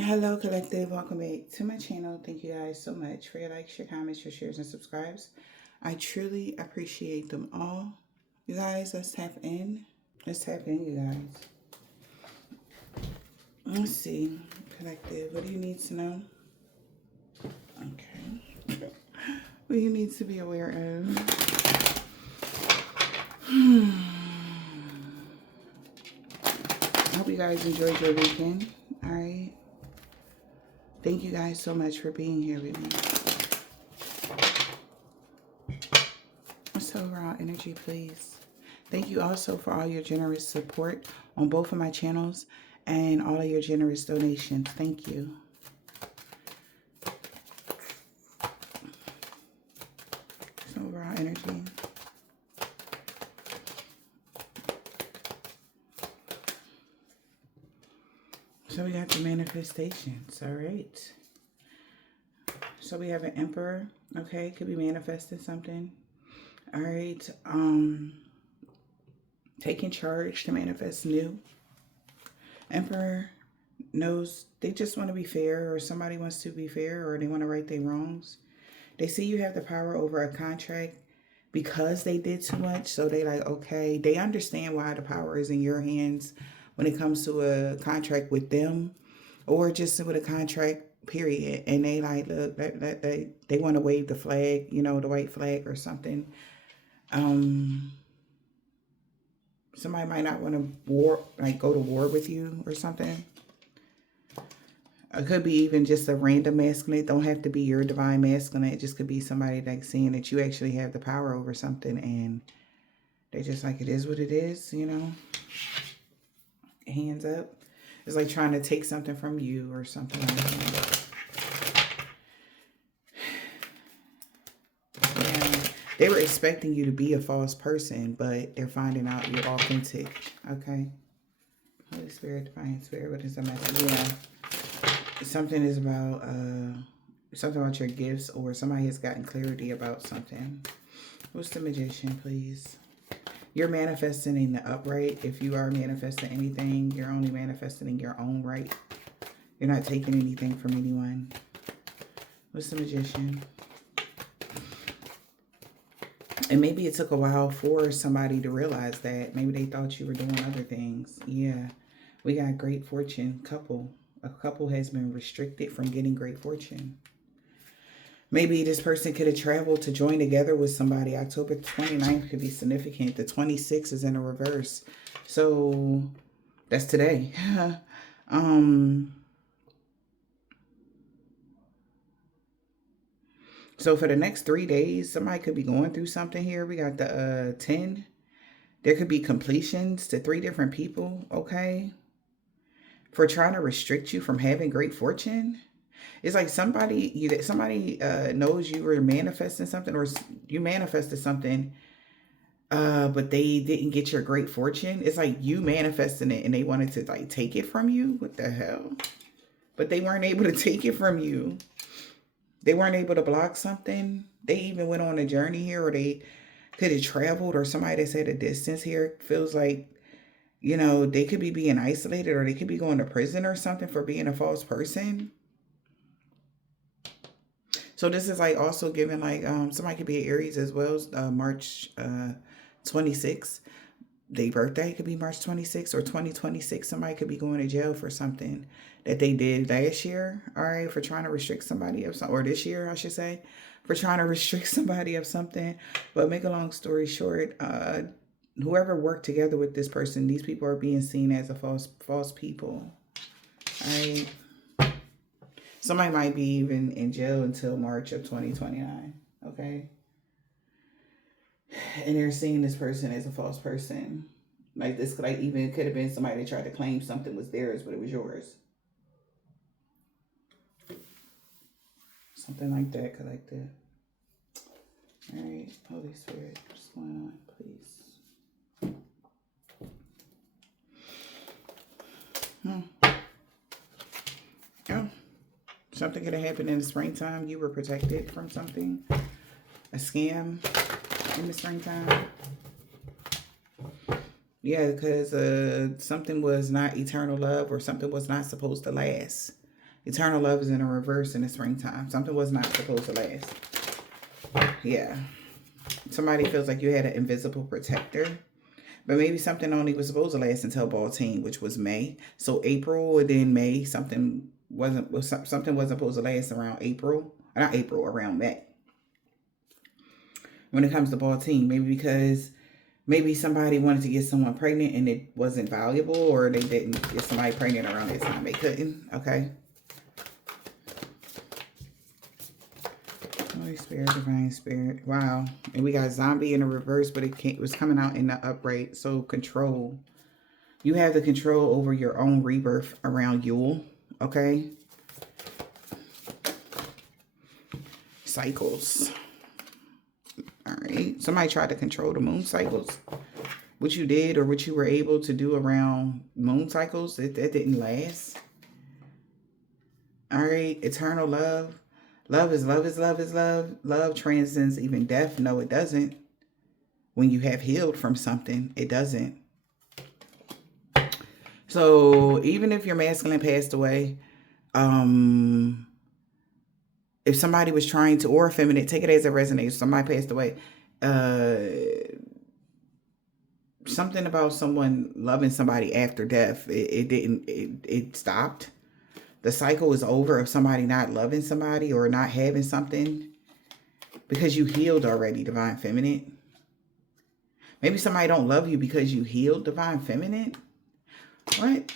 Hello, collective. Welcome back to my channel. Thank you guys so much for your likes, your comments, your shares, and subscribes. I truly appreciate them all. You guys, let's tap in. Let's tap in, you guys. Let's see, collective. What do you need to know? Okay. What do you need to be aware of? I hope you guys enjoyed your weekend. All right. Thank you guys so much for being here with me. What's the overall energy, please? Thank you also for all your generous support on both of my channels and all of your generous donations. Thank you. So overall energy. So we got the manifestations, all right. So we have an emperor, okay, could be manifesting something. All right, taking charge to manifest new. Emperor knows they just want to be fair, or somebody wants to be fair, or they want to right their wrongs. They see you have the power over a contract because they did too much. So they like, okay, they understand why the power is in your hands when it comes to a contract with them or just with a contract period. And they like, look, they want to wave the flag, you know, the white flag or something. Somebody might not want to go to war with you or something. It could be even just a random masculine. It don't have to be your divine masculine. It just could be somebody like seeing that you actually have the power over something and they just like, it is what it is, you know. Hands up. It's like trying to take something from you or something like that. Yeah. They were expecting you to be a false person, but they're finding out you're authentic. Okay. Holy Spirit, Divine Spirit, what is the message? Yeah. Something is about something about your gifts, or somebody has gotten clarity about something. What's the Magician, please? You're manifesting in the upright. If you are manifesting anything, you're only manifesting in your own right. You're not taking anything from anyone. What's the Magician? And maybe it took a while for somebody to realize that. Maybe they thought you were doing other things. Yeah. We got great fortune couple. A couple has been restricted from getting great fortune. Maybe this person could have traveled to join together with somebody. October 29th could be significant. The 26th is in a reverse. So that's today. So for the next 3 days, somebody could be going through something here. We got the 10. There could be completions to 3 different people, okay? For trying to restrict you from having great fortune. It's like somebody knows you were manifesting something, or you manifested something, but they didn't get your great fortune. It's like you manifesting it and they wanted to like take it from you. What the hell? But they weren't able to take it from you. They weren't able to block something. They even went on a journey here, or they could have traveled, or somebody that's at a distance here feels like, you know, they could be being isolated, or they could be going to prison or something for being a false person. So this is like also giving like somebody could be an Aries as well. March 26th. Their birthday could be March 26th or 2026. Somebody could be going to jail for something that they did last year. All right, for trying to restrict somebody of something, or this year I should say, for trying to restrict somebody of something. But make a long story short, whoever worked together with this person, these people are being seen as a false people. All right. Somebody might be even in jail until March of 2029, okay? And they're seeing this person as a false person. Like this could like even could have been somebody that tried to claim something was theirs, but it was yours. Something like that, collective. All right, Holy Spirit, what's going on, please? Oh, something could have happened in the springtime. You were protected from something, a scam in the springtime. Yeah, because something was not eternal love, or something was not supposed to last. Eternal love is in a reverse in the springtime. Something was not supposed to last. Yeah. Somebody feels like you had an invisible protector. But maybe something only was supposed to last until Baltine, which was May. So April and then May, something wasn't supposed to last around April. Not April, around May. When it comes to Baltine, maybe because maybe somebody wanted to get someone pregnant and it wasn't valuable, or they didn't get somebody pregnant around that time. They couldn't. Okay. Holy Spirit, Divine Spirit. Wow. And we got zombie in the reverse, but it was coming out in the upright. So control. You have the control over your own rebirth around Yule. Okay. Cycles. All right. Somebody tried to control the moon cycles. What you did or what you were able to do around moon cycles, that didn't last. All right. Eternal love. Love is love is love is love. Love transcends even death. No, it doesn't. When you have healed from something, it doesn't. So even if your masculine passed away, if somebody was trying to, or feminine, take it as it resonates. Somebody passed away. Something about someone loving somebody after death, it stopped. The cycle is over of somebody not loving somebody or not having something because you healed already, Divine Feminine. Maybe somebody don't love you because you healed, Divine Feminine. What?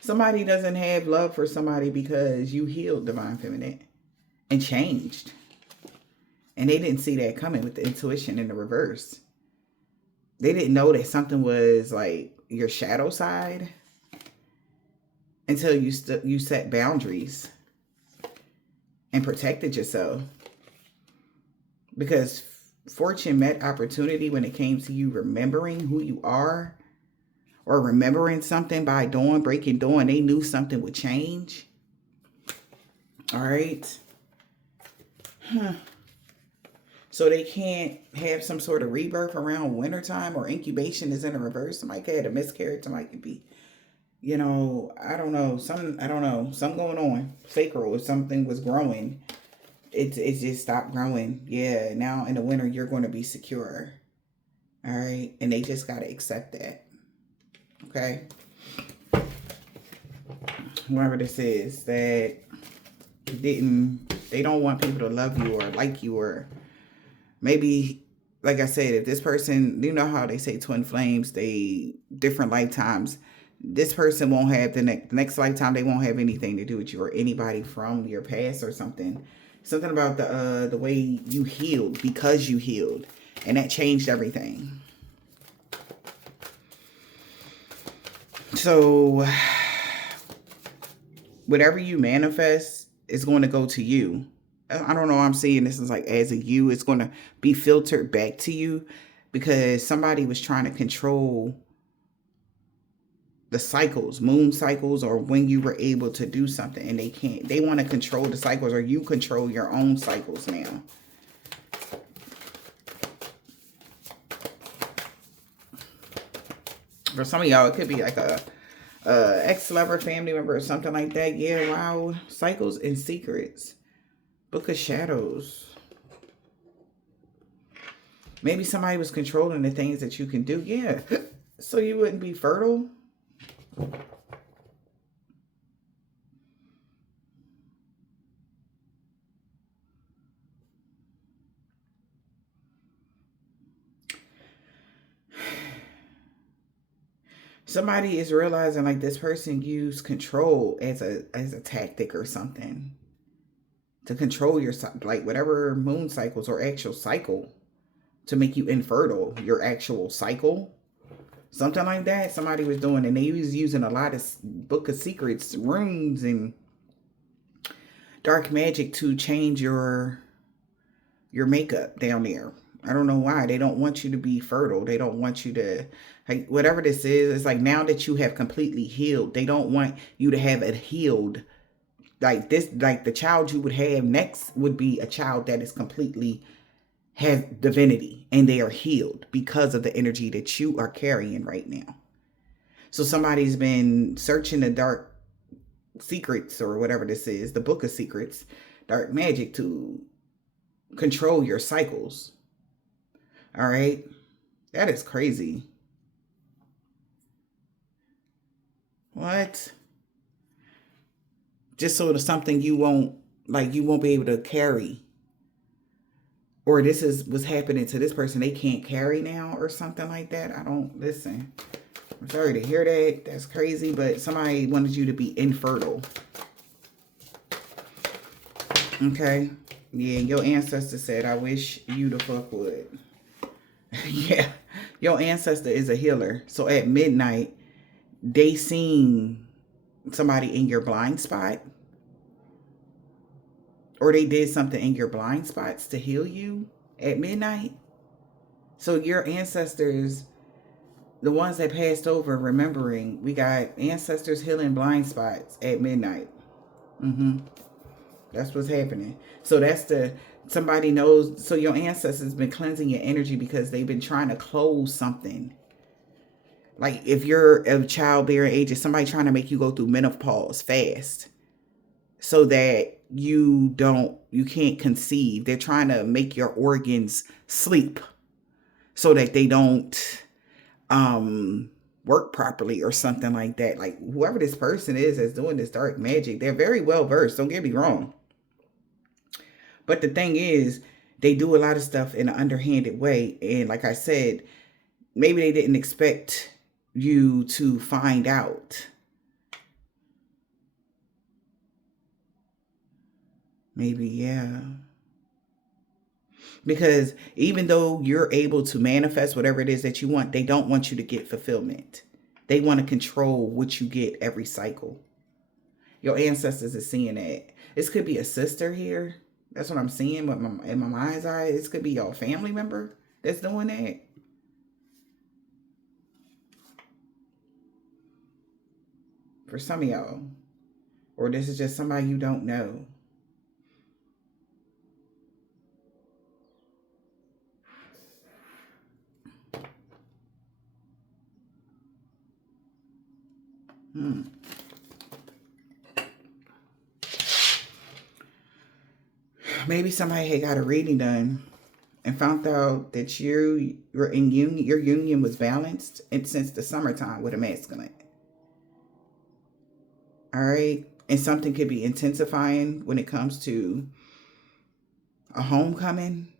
Somebody doesn't have love for somebody because you healed, Divine Feminine, and changed. And they didn't see that coming with the intuition in the reverse. They didn't know that something was like your shadow side until you set boundaries and protected yourself. Because fortune met opportunity when it came to you remembering who you are, or remembering something by breaking dawn. They knew something would change. All right. So they can't have some sort of rebirth around wintertime, or incubation is in a reverse. Somebody could have a miscarriage. Somebody could be, I don't know. Something going on. Sacral, if something was growing, it just stopped growing. Yeah, now in the winter, you're going to be secure. All right. And they just got to accept that. Okay. Whoever this is that they don't want people to love you or like you, or maybe, like I said, if this person, you know how they say twin flames, they different lifetimes. This person won't have the next lifetime. They won't have anything to do with you or anybody from your past or something. Something about the way you healed, because you healed, and that changed everything. So whatever you manifest is going to go to you. I don't know. I'm seeing this as like as a you. It's going to be filtered back to you because somebody was trying to control the cycles, moon cycles, or when you were able to do something, and they can't. They want to control the cycles, or you control your own cycles now. For some of y'all, it could be like a ex-lover, family member, or something like that. Yeah, wow. Cycles and secrets. Book of Shadows. Maybe somebody was controlling the things that you can do. Yeah. So you wouldn't be fertile. Somebody is realizing like this person used control as a tactic or something to control your, like whatever moon cycles or actual cycle, to make you infertile, your actual cycle, something like that. Somebody was doing, and they was using a lot of Book of Secrets, runes, and dark magic to change your makeup down there. I don't know why. They don't want you to be fertile. They don't want you to, like, whatever this is. It's like now that you have completely healed, they don't want you to have it healed. Like this, like the child you would have next would be a child that is completely, has divinity, and they are healed because of the energy that you are carrying right now. So somebody's been searching the dark secrets or whatever this is, the book of secrets, dark magic, to control your cycles. All right. That is crazy. What? Just so it's something you won't be able to carry. Or this is what's happening to this person. They can't carry now or something like that. I don't listen. I'm sorry to hear that. That's crazy. But somebody wanted you to be infertile. Okay. Yeah, your ancestor said, I wish you the fuck would. Yeah. Your ancestor is a healer. So at midnight, they seen somebody in your blind spot. Or they did something in your blind spots to heal you at midnight. So your ancestors, the ones that passed over, remembering, we got ancestors healing blind spots at midnight. That's what's happening. So somebody knows. So your ancestors been cleansing your energy because they've been trying to close something. Like if you're of childbearing age, is somebody trying to make you go through menopause fast so that you can't conceive. They're trying to make your organs sleep so that they don't work properly or something like that. Like whoever this person is that's doing this dark magic, they're very well versed, don't get me wrong. But the thing is, they do a lot of stuff in an underhanded way. And like I said, maybe they didn't expect you to find out. Maybe, yeah. Because even though you're able to manifest whatever it is that you want, they don't want you to get fulfillment. They want to control what you get every cycle. Your ancestors are seeing that. This could be a sister here. That's what I'm seeing in my mind's eye. This could be your family member that's doing that. For some of y'all. Or this is just somebody you don't know. Maybe somebody had got a reading done and found out that your union was balanced and since the summertime with a masculine. All right. And something could be intensifying when it comes to a homecoming.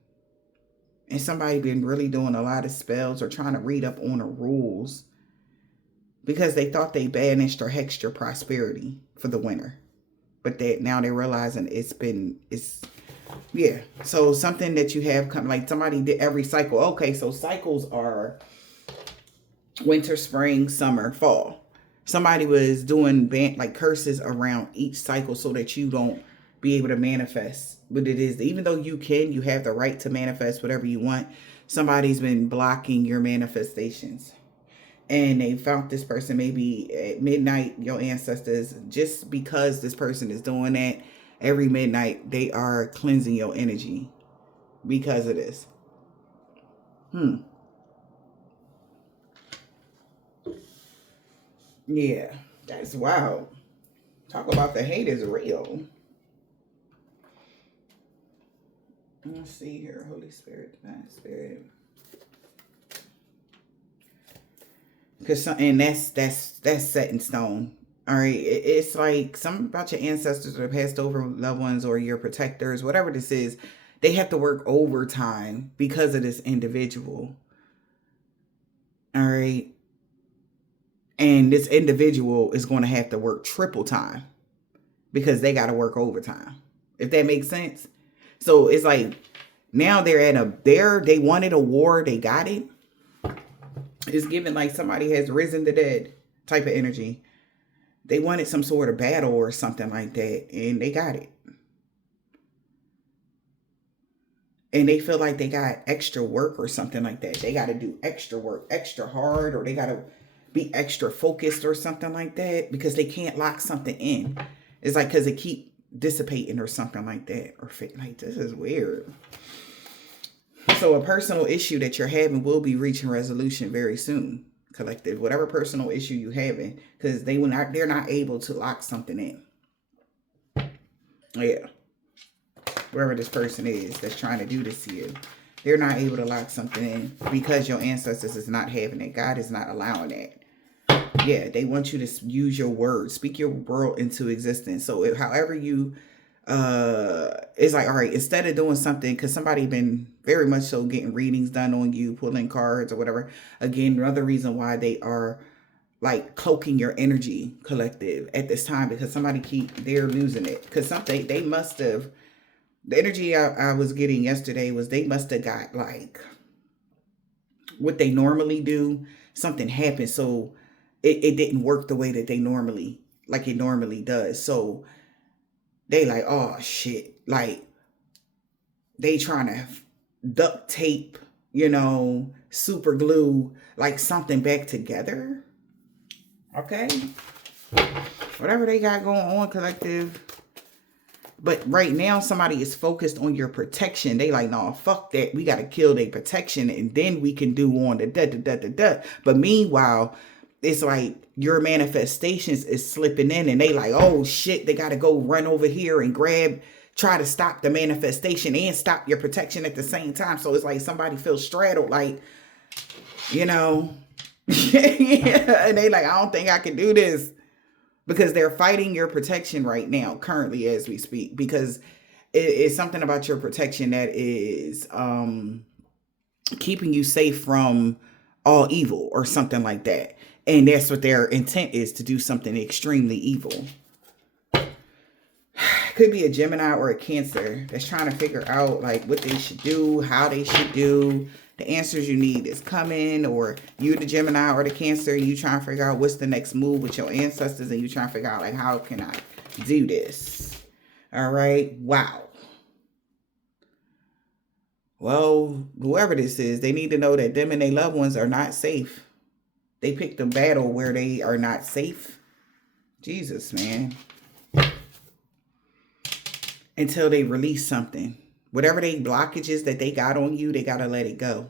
And somebody been really doing a lot of spells or trying to read up on the rules because they thought they banished or hexed your prosperity for the winter. But now they're realizing yeah. So something that you have come, like somebody did every cycle. Okay, so cycles are winter, spring, summer, fall. Somebody was doing like curses around each cycle so that you don't be able to manifest what it is. Even though you have the right to manifest whatever you want. Somebody's been blocking your manifestations. And they found this person maybe at midnight, your ancestors, just because this person is doing that every midnight, they are cleansing your energy because of this. Yeah, that's wild. Talk about the hate is real. Let's see here. Holy Spirit, Divine Spirit. And that's set in stone. All right. It's like something about your ancestors or past over loved ones or your protectors, whatever this is, they have to work overtime because of this individual. All right. And this individual is going to have to work triple time because they got to work overtime. If that makes sense. So it's like now they wanted a war. They got it. It's given like somebody has risen the dead type of energy. They wanted some sort of battle or something like that, and they got it. And they feel like they got extra work or something like that. They got to do extra work, extra hard, or they got to be extra focused or something like that because they can't lock something in. It's like because they keep dissipating or something like that. Or like, this is weird. So a personal issue that you're having will be reaching resolution very soon. Collective, whatever personal issue you having, because they're not able to lock something in. Yeah. Whoever this person is that's trying to do this to you, they're not able to lock something in because your ancestors is not having it. God is not allowing that. Yeah, they want you to use your words, speak your world into existence. So however you it's like, all right, instead of doing something, because somebody been very much so getting readings done on you, pulling cards or whatever. Again, another reason why they are like cloaking your energy, collective, at this time, because they're losing it, because something they must have, the energy I was getting yesterday was they must have got like what they normally do. Something happened, so it didn't work the way that it normally does. So they like, oh shit, like they trying to duct tape, super glue, like something back together. Okay, whatever they got going on, collective. But right now, somebody is focused on your protection. They like, no, fuck that. We got to kill their protection, and then we can do on the da. But meanwhile, it's like your manifestations is slipping in, and they like, oh shit, they got to go run over here and try to stop the manifestation and stop your protection at the same time. So it's like somebody feels straddled, like, yeah, and they like, I don't think I can do this. Because they're fighting your protection right now, currently as we speak, because it's something about your protection that is keeping you safe from all evil or something like that. And that's what their intent is, to do something extremely evil. Could be a Gemini or a Cancer that's trying to figure out like what they should do, how they should do. The answers you need is coming, or you the Gemini or the Cancer, you trying to figure out what's the next move with your ancestors, and you trying to figure out like, how can I do this? All right. Wow. Well, whoever this is, they need to know that them and their loved ones are not safe. They picked a battle where they are not safe. Jesus, man. Until they release something. Whatever they blockages that they got on you, they got to let it go.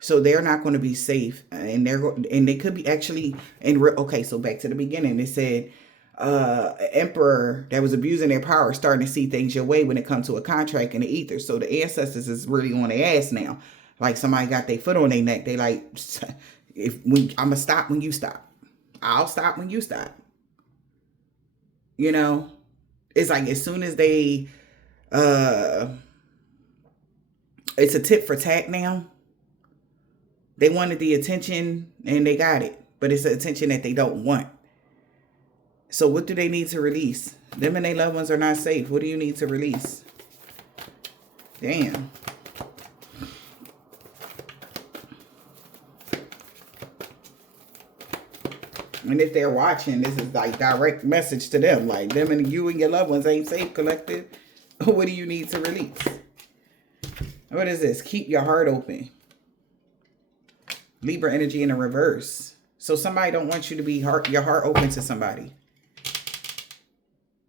So they're not going to be safe. And they could be actually, okay, so back to the beginning. They said emperor that was abusing their power starting to see things your way when it comes to a contract in the ether. So the ancestors is really on their ass now. Like somebody got their foot on their neck. They like, I'm going to stop when you stop. I'll stop when you stop. It's like as soon as they it's a tit for tat now. They wanted the attention and they got it, but it's the attention that they don't want. So what do they need to release? Them and their loved ones are not safe. What do you need to release? Damn. And if they're watching, this is like direct message to them. Like them and you and your loved ones ain't safe, collective. What do you need to release? What is this? Keep your heart open. Libra energy in the reverse. So somebody don't want you to be your heart open to somebody.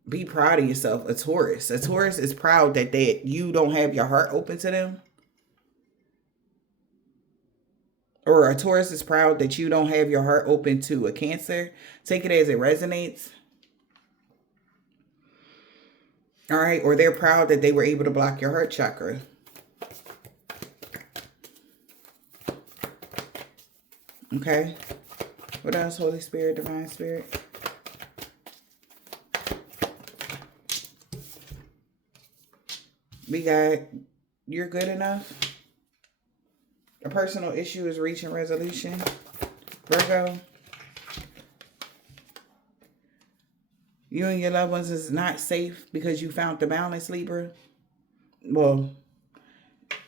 Be proud of yourself. A Taurus. A Taurus is proud that you don't have your heart open to them. Or a Taurus is proud that you don't have your heart open to a Cancer. Take it as it resonates. All right. Or they're proud that they were able to block your heart chakra. Okay. What else? Holy Spirit, Divine Spirit. We got, you're good enough. A personal issue is reaching resolution. Virgo. You and your loved ones is not safe because you found the balance, Libra. Well,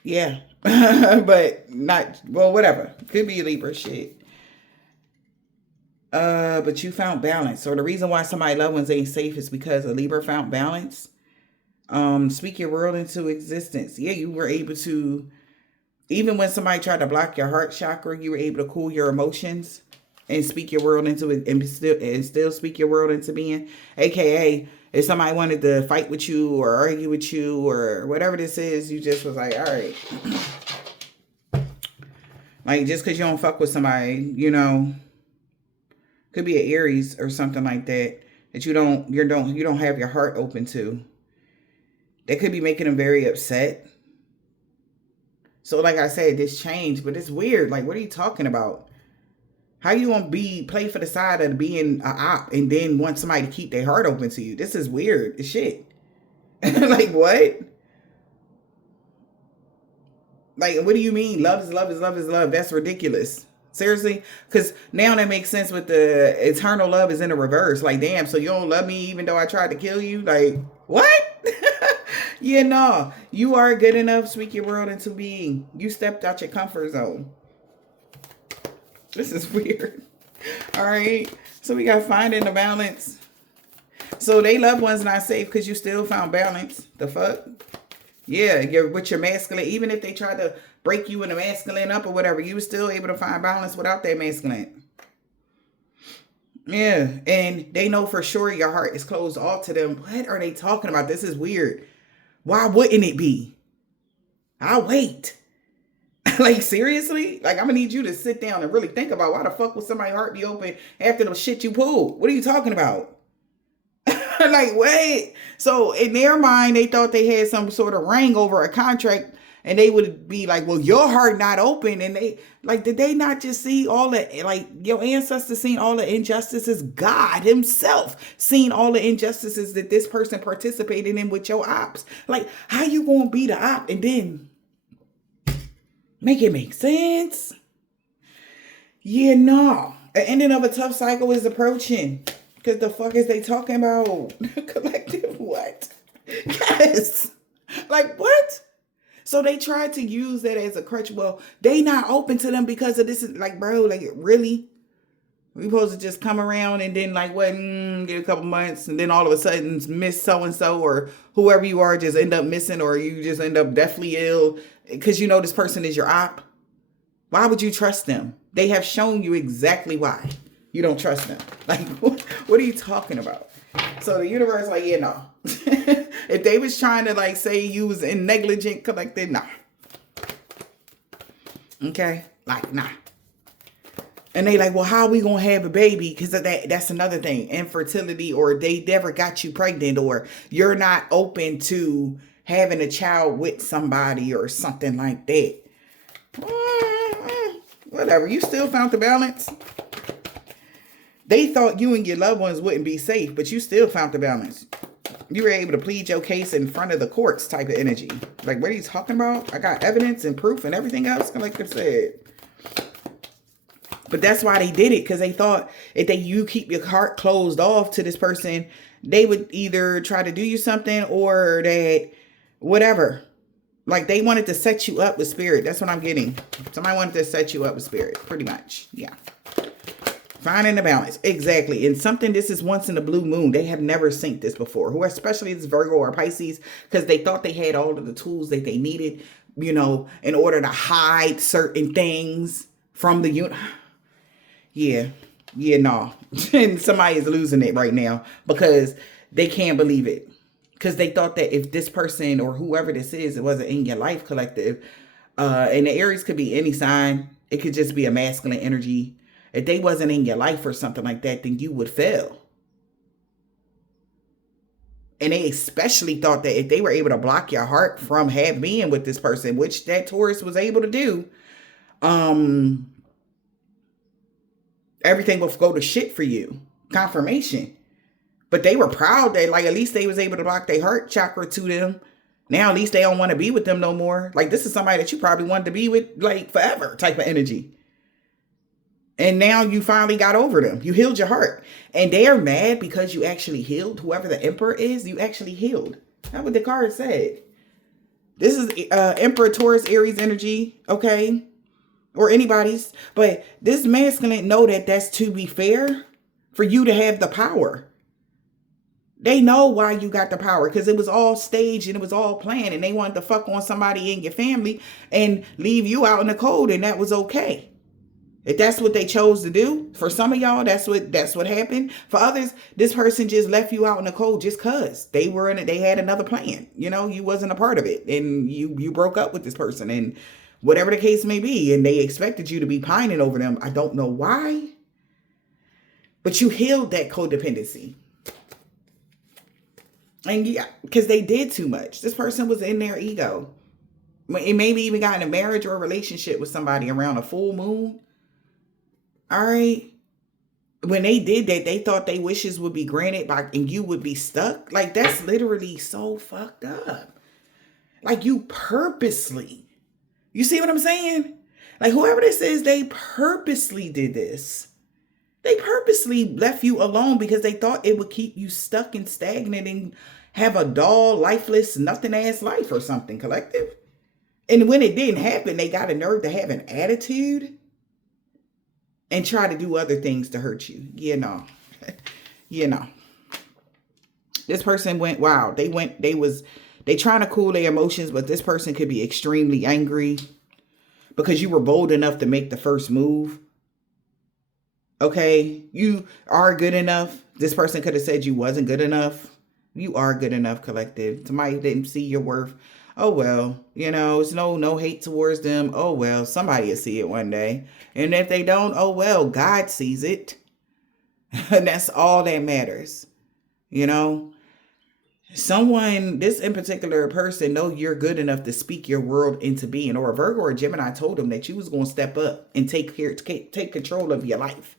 yeah. But not, well, whatever. Could be Libra shit. But you found balance. Or the reason why somebody's loved ones ain't safe is because a Libra found balance. Speak your world into existence. Yeah, you were able to, even when somebody tried to block your heart chakra, you were able to cool your emotions and speak your world into it, and still speak your world into being. AKA, if somebody wanted to fight with you or argue with you or whatever this is, you just was like, all right. Like, just because you don't fuck with somebody, could be an Aries or something like that. that you don't have your heart open to. That could be making them very upset. So like I said, this changed, but it's weird. Like, what are you talking about? How you gonna play for the side of being a op and then want somebody to keep their heart open to you? This is weird as shit. Like, what? Like, what do you mean? Love is love is love is love. That's ridiculous. Seriously? Because now that makes sense with the eternal love is in the reverse. Like, damn, so you don't love me even though I tried to kill you? Like, what? Yeah, no. You are good enough. Speak your world into being. You stepped out your comfort zone. This is weird. All right. So we got finding the balance. So they loved ones not safe because you still found balance. The fuck? Yeah, you're with your masculine. Even if they tried to break you in the masculine up or whatever, you were still able to find balance without that masculine. Yeah, and they know for sure your heart is closed off to them. What are they talking about? This is weird. Why wouldn't it be? I'll wait. Like, seriously? Like, I'm gonna need you to sit down and really think about why the fuck would somebody's heart be open after the shit you pulled? What are you talking about? Like, wait. So in their mind, they thought they had some sort of ring over a contract, and they would be like, well, your heart not open. And they like, did they not just see all the, like, your ancestors seen all the injustices? God himself seen all the injustices that this person participated in with your ops. Like, how you gonna be the op and then make it make sense? Yeah, no. The ending of a tough cycle is approaching. Because the fuck is they talking about? Collective what? Yes. Like, what? So they tried to use that as a crutch. Well, they not open to them because of this. Like, bro, like, really? We supposed to just come around and then, like, what, get a couple months, and then all of a sudden miss so-and-so or whoever you are just end up missing, or you just end up deathly ill because you know this person is your op? Why would you trust them? They have shown you exactly why you don't trust them. Like, what are you talking about? So the universe, like, yeah, no. If they was trying to, like, say you was in negligent collected, nah. Okay? Like, nah. And they like, well, how are we going to have a baby? Because that's another thing. Infertility, or they never got you pregnant, or you're not open to having a child with somebody or something like that. Whatever. You still found the balance. They thought you and your loved ones wouldn't be safe, but you still found the balance. You were able to plead your case in front of the courts type of energy. Like, what are you talking about? I got evidence and proof and everything else, like they said. But that's why they did it, because they thought if you keep your heart closed off to this person, they would either try to do you something or that whatever. Like, they wanted to set you up with spirit. That's what I'm getting. Somebody wanted to set you up with spirit, pretty much. Yeah. Finding the balance. Exactly. And something, this is once in a blue moon. They have never synced this before. Who, especially this Virgo or Pisces, because they thought they had all of the tools that they needed, you know, in order to hide certain things from the unit. Yeah. Yeah, no. And somebody is losing it right now because they can't believe it. Because they thought that if this person or whoever this is, it wasn't in your life collective. And the Aries could be any sign. It could just be a masculine energy. If they wasn't in your life or something like that, then you would fail. And they especially thought that if they were able to block your heart from being with this person, which that Taurus was able to do, everything will go to shit for you. Confirmation. But they were proud that, like, at least they was able to block their heart chakra to them. Now, at least they don't want to be with them no more. Like, this is somebody that you probably wanted to be with, like, forever type of energy. And now you finally got over them. You healed your heart. And they are mad because you actually healed. Whoever the emperor is, you actually healed. That's what the card said. This is Emperor Taurus Aries energy, okay? Or anybody's. But this masculine know that that's to be fair for you to have the power. They know why you got the power, because it was all staged and it was all planned, and they wanted to fuck on somebody in your family and leave you out in the cold, and that was okay. If that's what they chose to do, for some of y'all, that's what happened. For others, this person just left you out in the cold just cause they had another plan. You know, you wasn't a part of it, and you broke up with this person, and whatever the case may be, and they expected you to be pining over them. I don't know why, but you healed that codependency. And yeah, because they did too much. This person was in their ego. It maybe even got in a marriage or a relationship with somebody around a full moon. All right. When they did that, they thought their wishes would be granted by, and you would be stuck. Like, that's literally so fucked up. Like, you purposely. You see what I'm saying? Like, whoever this is, they purposely did this. They purposely left you alone because they thought it would keep you stuck and stagnant and have a dull, lifeless, nothing ass life or something, collective. And when it didn't happen, they got a nerve to have an attitude and try to do other things to hurt you. You know. You know. This person went, wow. They trying to cool their emotions, but this person could be extremely angry because you were bold enough to make the first move. Okay, you are good enough. This person could have said you wasn't good enough. You are good enough, collective. Somebody didn't see your worth. Oh, well, you know, it's no hate towards them. Oh, well, somebody will see it one day. And if they don't, oh, well, God sees it. And that's all that matters. You know, someone, this in particular person, know you're good enough to speak your world into being. Or a Virgo or a Gemini told them that you was going to step up and take control of your life.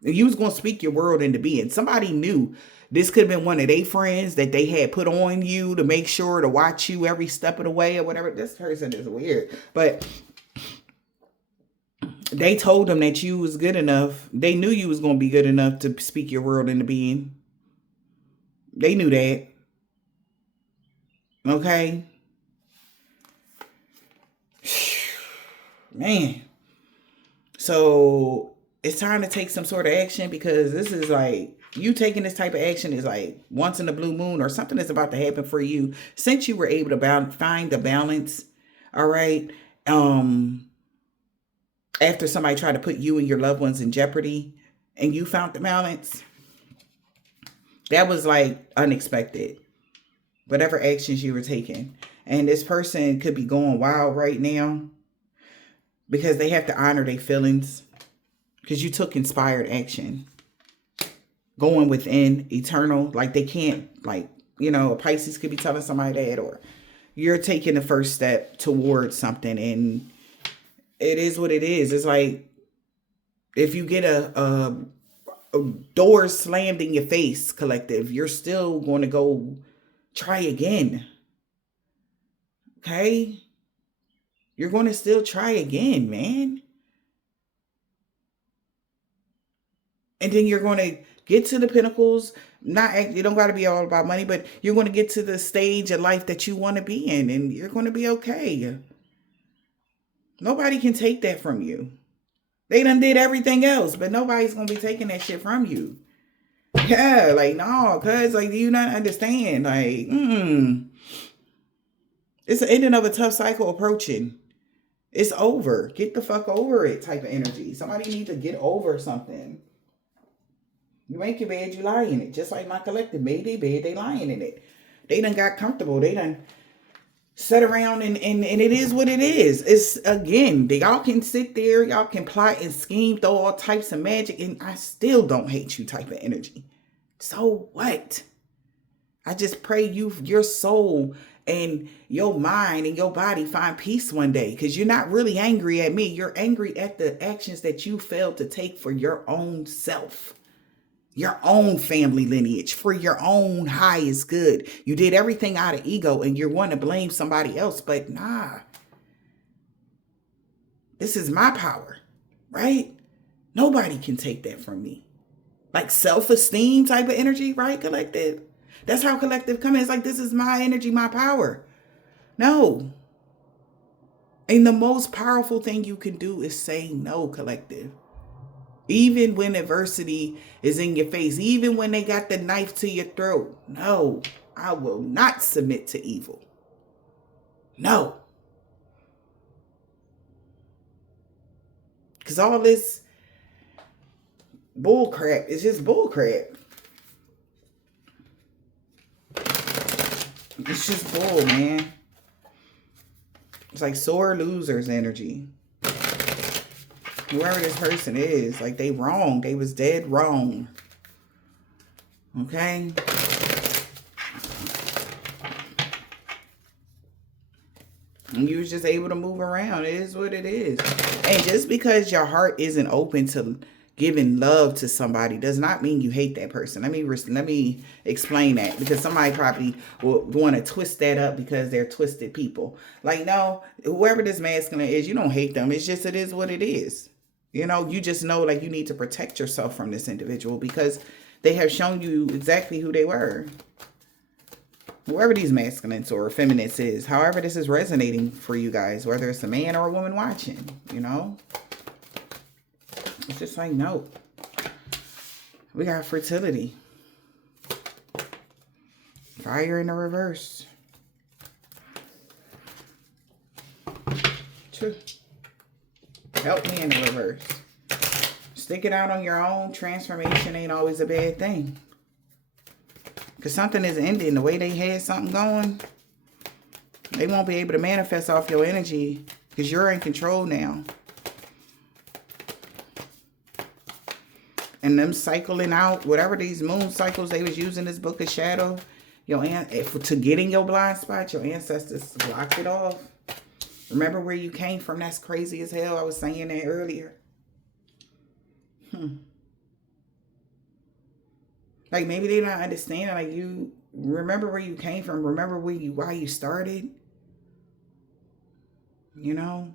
You was going to speak your world into being. Somebody knew this could have been one of their friends that they had put on you to make sure to watch you every step of the way or whatever. This person is weird. But they told them that you was good enough. They knew you was going to be good enough to speak your world into being. They knew that. Okay. Man. So it's time to take some sort of action, because this is like, you taking this type of action is like once in a blue moon, or something is about to happen for you since you were able to find the balance. All right. After somebody tried to put you and your loved ones in jeopardy and you found the balance, that was like unexpected, whatever actions you were taking. And this person could be going wild right now because they have to honor their feelings, because you took inspired action. Going within, eternal, like they can't, like, you know, a Pisces could be telling somebody that, or you're taking the first step towards something, and it is what it is. It's like if you get a door slammed in your face, collective, you're still going to go try again. Okay? You're going to still try again, man. And then you're going to get to the pinnacles. You don't got to be all about money, but you're going to get to the stage of life that you want to be in, and you're going to be okay. Nobody can take that from you. They done did everything else, but nobody's going to be taking that shit from you. Yeah, like, no, cuz, like, do you not understand? Like, it's the ending of a tough cycle approaching. It's over. Get the fuck over it type of energy. Somebody need to get over something. You make your bed, you lie in it. Just like my collective made their bed, they lying in it. They done got comfortable. They done sat around and it is what it is. It's, again, y'all can sit there, y'all can plot and scheme, throw all types of magic, and I still don't hate you type of energy. So what? I just pray your soul and your mind and your body find peace one day, because you're not really angry at me. You're angry at the actions that you failed to take for your own self, your own family lineage, for your own highest good. You did everything out of ego and you want to blame somebody else, but nah. This is my power, right? Nobody can take that from me. Like self-esteem type of energy, right, collective? That's how collective come in. It's like, this is my energy, my power. No. And the most powerful thing you can do is say no, collective. Even when adversity is in your face, even when they got the knife to your throat. No, I will not submit to evil. No. Because all this bull crap is just bull crap. It's just bull, man. It's like sore losers energy. Whoever this person is, like, they wrong. They was dead wrong. Okay? And you was just able to move around. It is what it is. And just because your heart isn't open to giving love to somebody does not mean you hate that person. Let me explain that, because somebody probably will want to twist that up because they're twisted people. Like, no, whoever this masculine is, you don't hate them. It's just, it is what it is. You know, you just know, like, you need to protect yourself from this individual because they have shown you exactly who they were. Whoever these masculines or feminists is, however this is resonating for you guys, whether it's a man or a woman watching, you know, it's just like, no. We got fertility. Fire in the reverse. True. Help me in the reverse. Stick it out on your own. Transformation ain't always a bad thing. Because something is ending. The way they had something going, they won't be able to manifest off your energy because you're in control now. And them cycling out, whatever these moon cycles they was using this book of shadow, to get in your blind spot, your ancestors blocked it off. Remember where you came from? That's crazy as hell. I was saying that earlier. Like, maybe they don't understand. Like, you remember where you came from. Remember why you started. You know?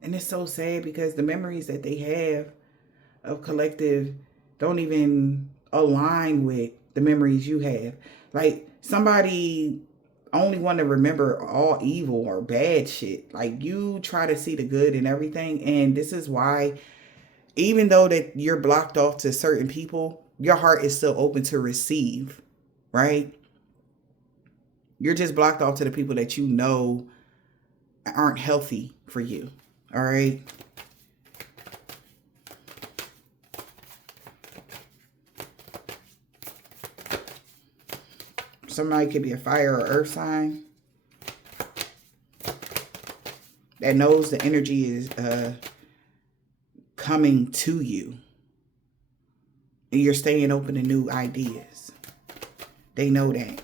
And it's so sad because the memories that they have of collective don't even align with the memories you have. Like, somebody only want to remember all evil or bad shit. Like, you try to see the good in everything. And this is why, even though that you're blocked off to certain people, your heart is still open to receive, right? You're just blocked off to the people that you know aren't healthy for you, all right? Somebody could be a fire or earth sign that knows the energy is coming to you, and you're staying open to new ideas. They know that.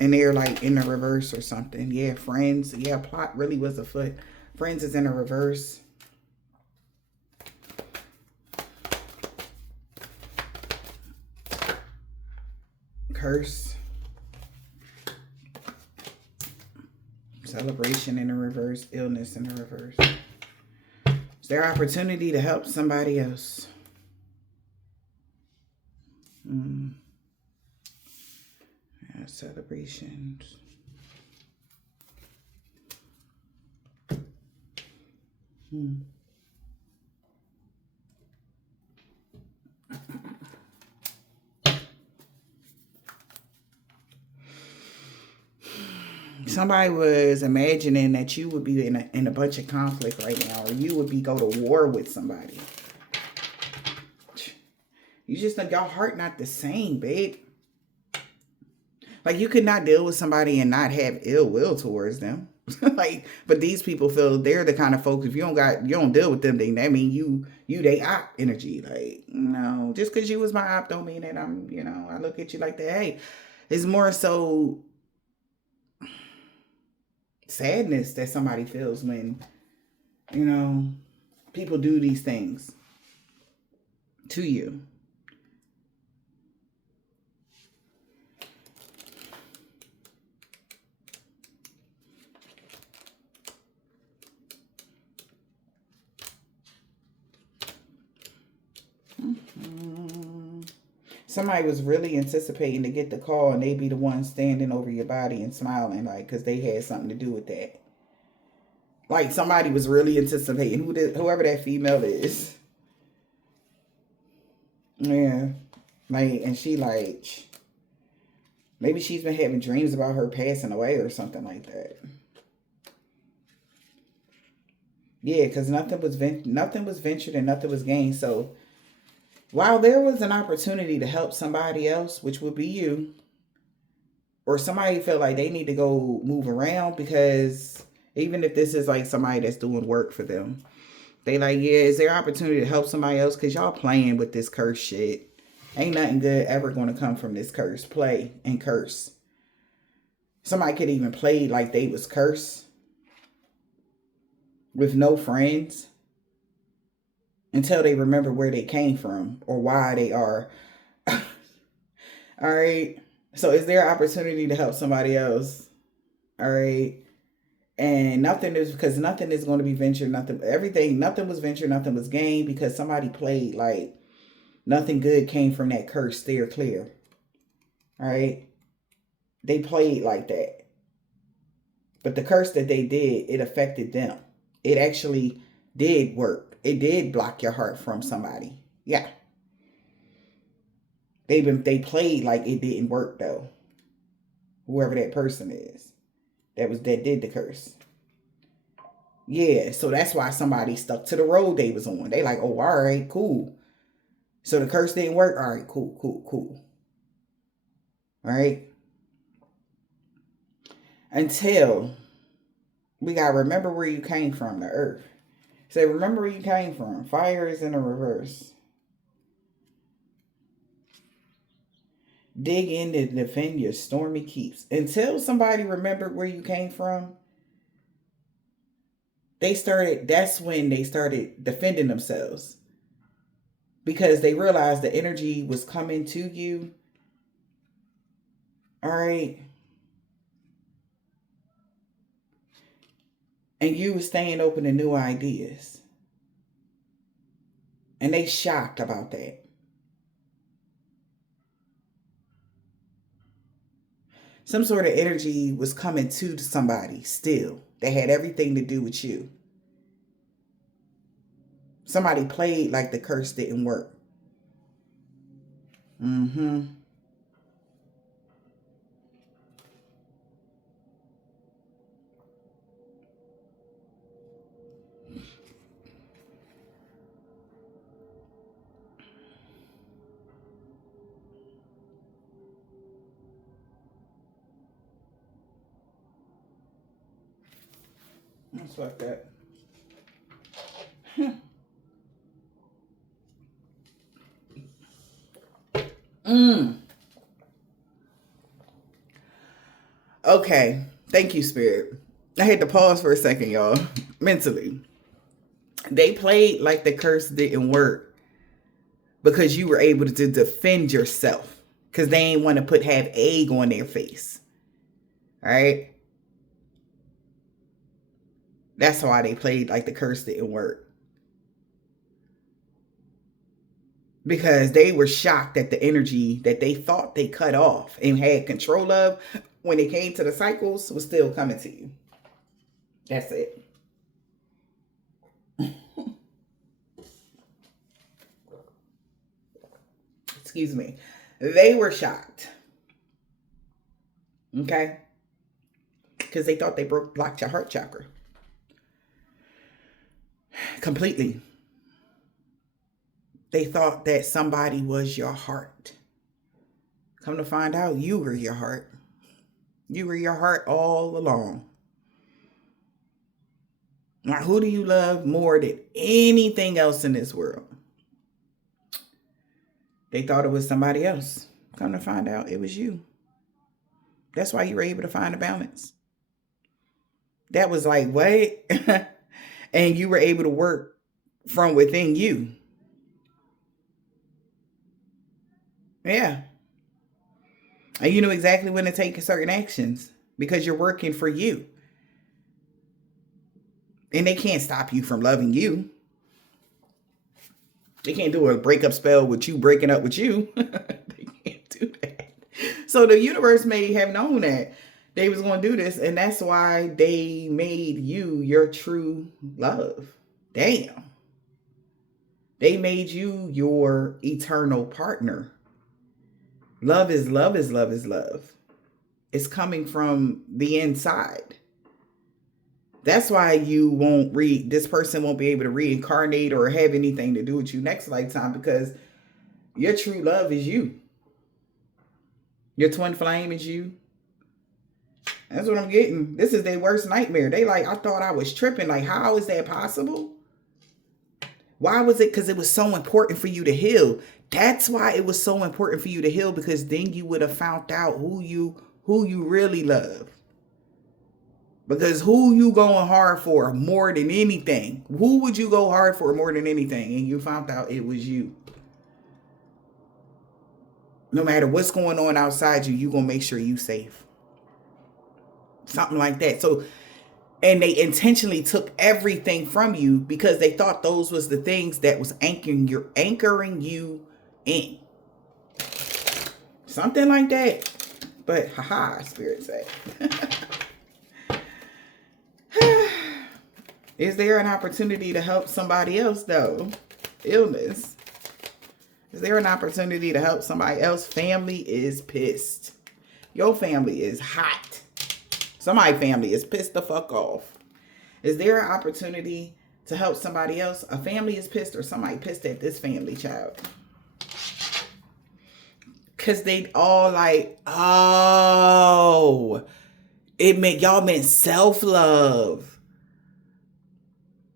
And they're like in the reverse or something. Yeah, friends. Yeah, plot really was afoot. Friends is in the reverse. Curse. Celebration in the reverse. Illness in the reverse. It's their opportunity to help somebody else. Yeah, celebrations. Somebody was imagining that you would be in a bunch of conflict right now, or you would go to war with somebody. You just think your heart not the same, babe. Like, you could not deal with somebody and not have ill will towards them. Like, but these people feel they're the kind of folks, if you don't deal with them, then that mean you they op energy. Like, no, just because you was my op don't mean that I'm, I look at you like that. Hey, it's more so sadness that somebody feels when, people do these things to you. Somebody was really anticipating to get the call and they be the one standing over your body and smiling, like, because they had something to do with that. Like, somebody was really anticipating, whoever that female is. Yeah. Like, and she, like, maybe she's been having dreams about her passing away or something like that. Yeah, because nothing was ventured and nothing was gained. So, while there was an opportunity to help somebody else, which would be you, or somebody feel like they need to go move around, because even if this is like somebody that's doing work for them, they like, yeah, is there opportunity to help somebody else? Because y'all playing with this curse shit. Ain't nothing good ever going to come from this curse. Play and curse. Somebody could even play like they was cursed with no friends until they remember where they came from or why they are. All right. So is there opportunity to help somebody else? All right. And nothing is, because nothing is going to be venture, nothing was venture, nothing was gain, because somebody played like nothing good came from that curse. Steer clear. All right. They played like that. But the curse that they did, it affected them. It actually did work. It did block your heart from somebody. Yeah. They played like it didn't work though. Whoever that person is. That did the curse. Yeah, so that's why somebody stuck to the road they was on. They like, oh, all right, cool. So the curse didn't work. All right, cool. All right. Until we got to remember where you came from, the earth. Say, remember where you came from. Fire is in the reverse. Dig in to defend your stormy keeps. Until somebody remembered where you came from, that's when they started defending themselves. Because they realized the energy was coming to you. All right. And you were staying open to new ideas. And they shocked about that. Some sort of energy was coming to somebody still. That had everything to do with you. Somebody played like the curse didn't work. Mm-hmm. That's like that. Okay. Thank you, Spirit. I had to pause for a second, y'all. Mentally. They played like the curse didn't work because you were able to defend yourself. Because they ain't want to have egg on their face. All right. That's why they played like the curse didn't work. Because they were shocked at the energy that they thought they cut off and had control of when it came to the cycles was still coming to you. That's it. Excuse me. They were shocked. Okay? Because they thought they blocked your heart chakra. Completely. They thought that somebody was your heart. Come to find out, you were your heart. You were your heart all along. Now, who do you love more than anything else in this world? They thought it was somebody else. Come to find out, it was you. That's why you were able to find a balance. That was like, what? And you were able to work from within you. Yeah. And you know exactly when to take certain actions because you're working for you. And they can't stop you from loving you. They can't do a breakup spell with you breaking up with you. They can't do that. So the universe may have known that they was going to do this, and that's why they made you your true love. Damn. They made you your eternal partner. Love is love is love is love. It's coming from the inside. That's why this person won't be able to reincarnate or have anything to do with you next lifetime, because your true love is you. Your twin flame is you. That's what I'm getting. This is their worst nightmare. They like, I thought I was tripping. Like, how is that possible? Why was it? Because it was so important for you to heal. That's why it was so important for you to heal, because then you would have found out who you who you really love. Because who you going hard for more than anything? Who would you go hard for more than anything? And you found out it was you. No matter what's going on outside you, going to make sure you safe. Something like that. So, and they intentionally took everything from you because they thought those was the things that was anchoring you in. Something like that. But haha, Spirit said. Is there an opportunity to help somebody else though? Illness. Is there an opportunity to help somebody else? Family is pissed. Your family is hot. Somebody's family is pissed the fuck off. Is there an opportunity to help somebody else? A family is pissed or somebody pissed at this family, child. Because they all like, oh, y'all meant self-love,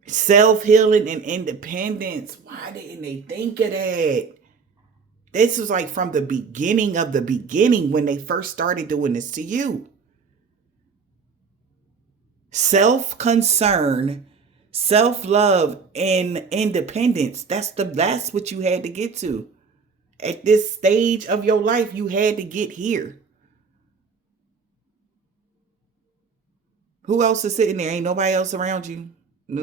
self-healing and independence. Why didn't they think of that? This was like from the beginning of the beginning when they first started doing this to you. Self-concern, self-love, and independence. That's what you had to get to. At this stage of your life, you had to get here. Who else is sitting there? Ain't nobody else around you.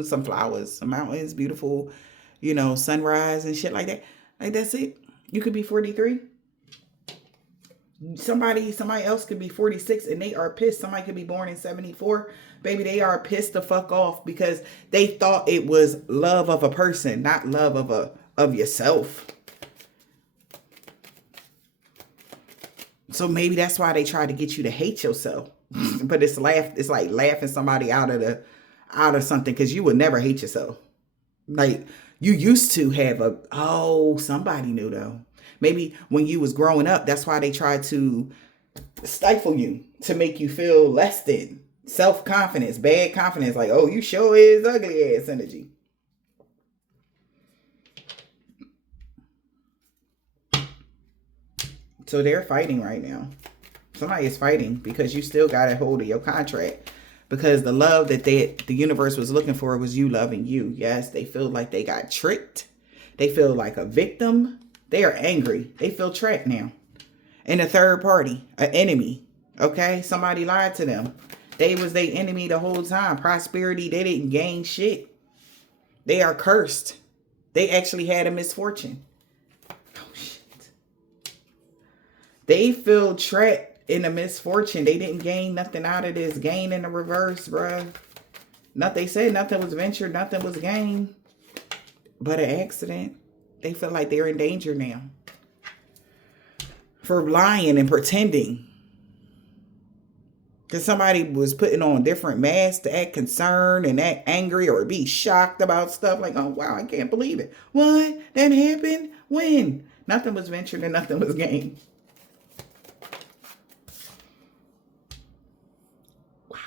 Some flowers, some mountains, beautiful, sunrise and shit like that. Like, that's it. You could be 43. Somebody else could be 46 and they are pissed. Somebody could be born in 74. Baby, they are pissed the fuck off because they thought it was love of a person, not love of yourself. So maybe that's why they try to get you to hate yourself. But it's like laughing somebody out of something, because you would never hate yourself. Like, you used to have somebody knew though. Maybe when you was growing up, that's why they tried to stifle you, to make you feel less than. Self-confidence, bad confidence, like, oh, you sure is ugly ass energy. So they're fighting right now. Somebody is fighting because you still got a hold of your contract. Because the love that the universe was looking for was you loving you. Yes, they feel like they got tricked. They feel like a victim. They are angry. They feel trapped now. And a third party, an enemy. Okay? Somebody lied to them. They was their enemy the whole time. Prosperity, they didn't gain shit. They are cursed. They actually had a misfortune. Oh, shit. They feel trapped in a misfortune. They didn't gain nothing out of this. Gain in the reverse, bruh. They said nothing was ventured, nothing was gained. But an accident. They feel like they're in danger now. For lying and pretending. Because somebody was putting on different masks to act concerned and act angry or be shocked about stuff. Like, oh, wow, I can't believe it. What? That happened? When? Nothing was ventured and nothing was gained. Wow.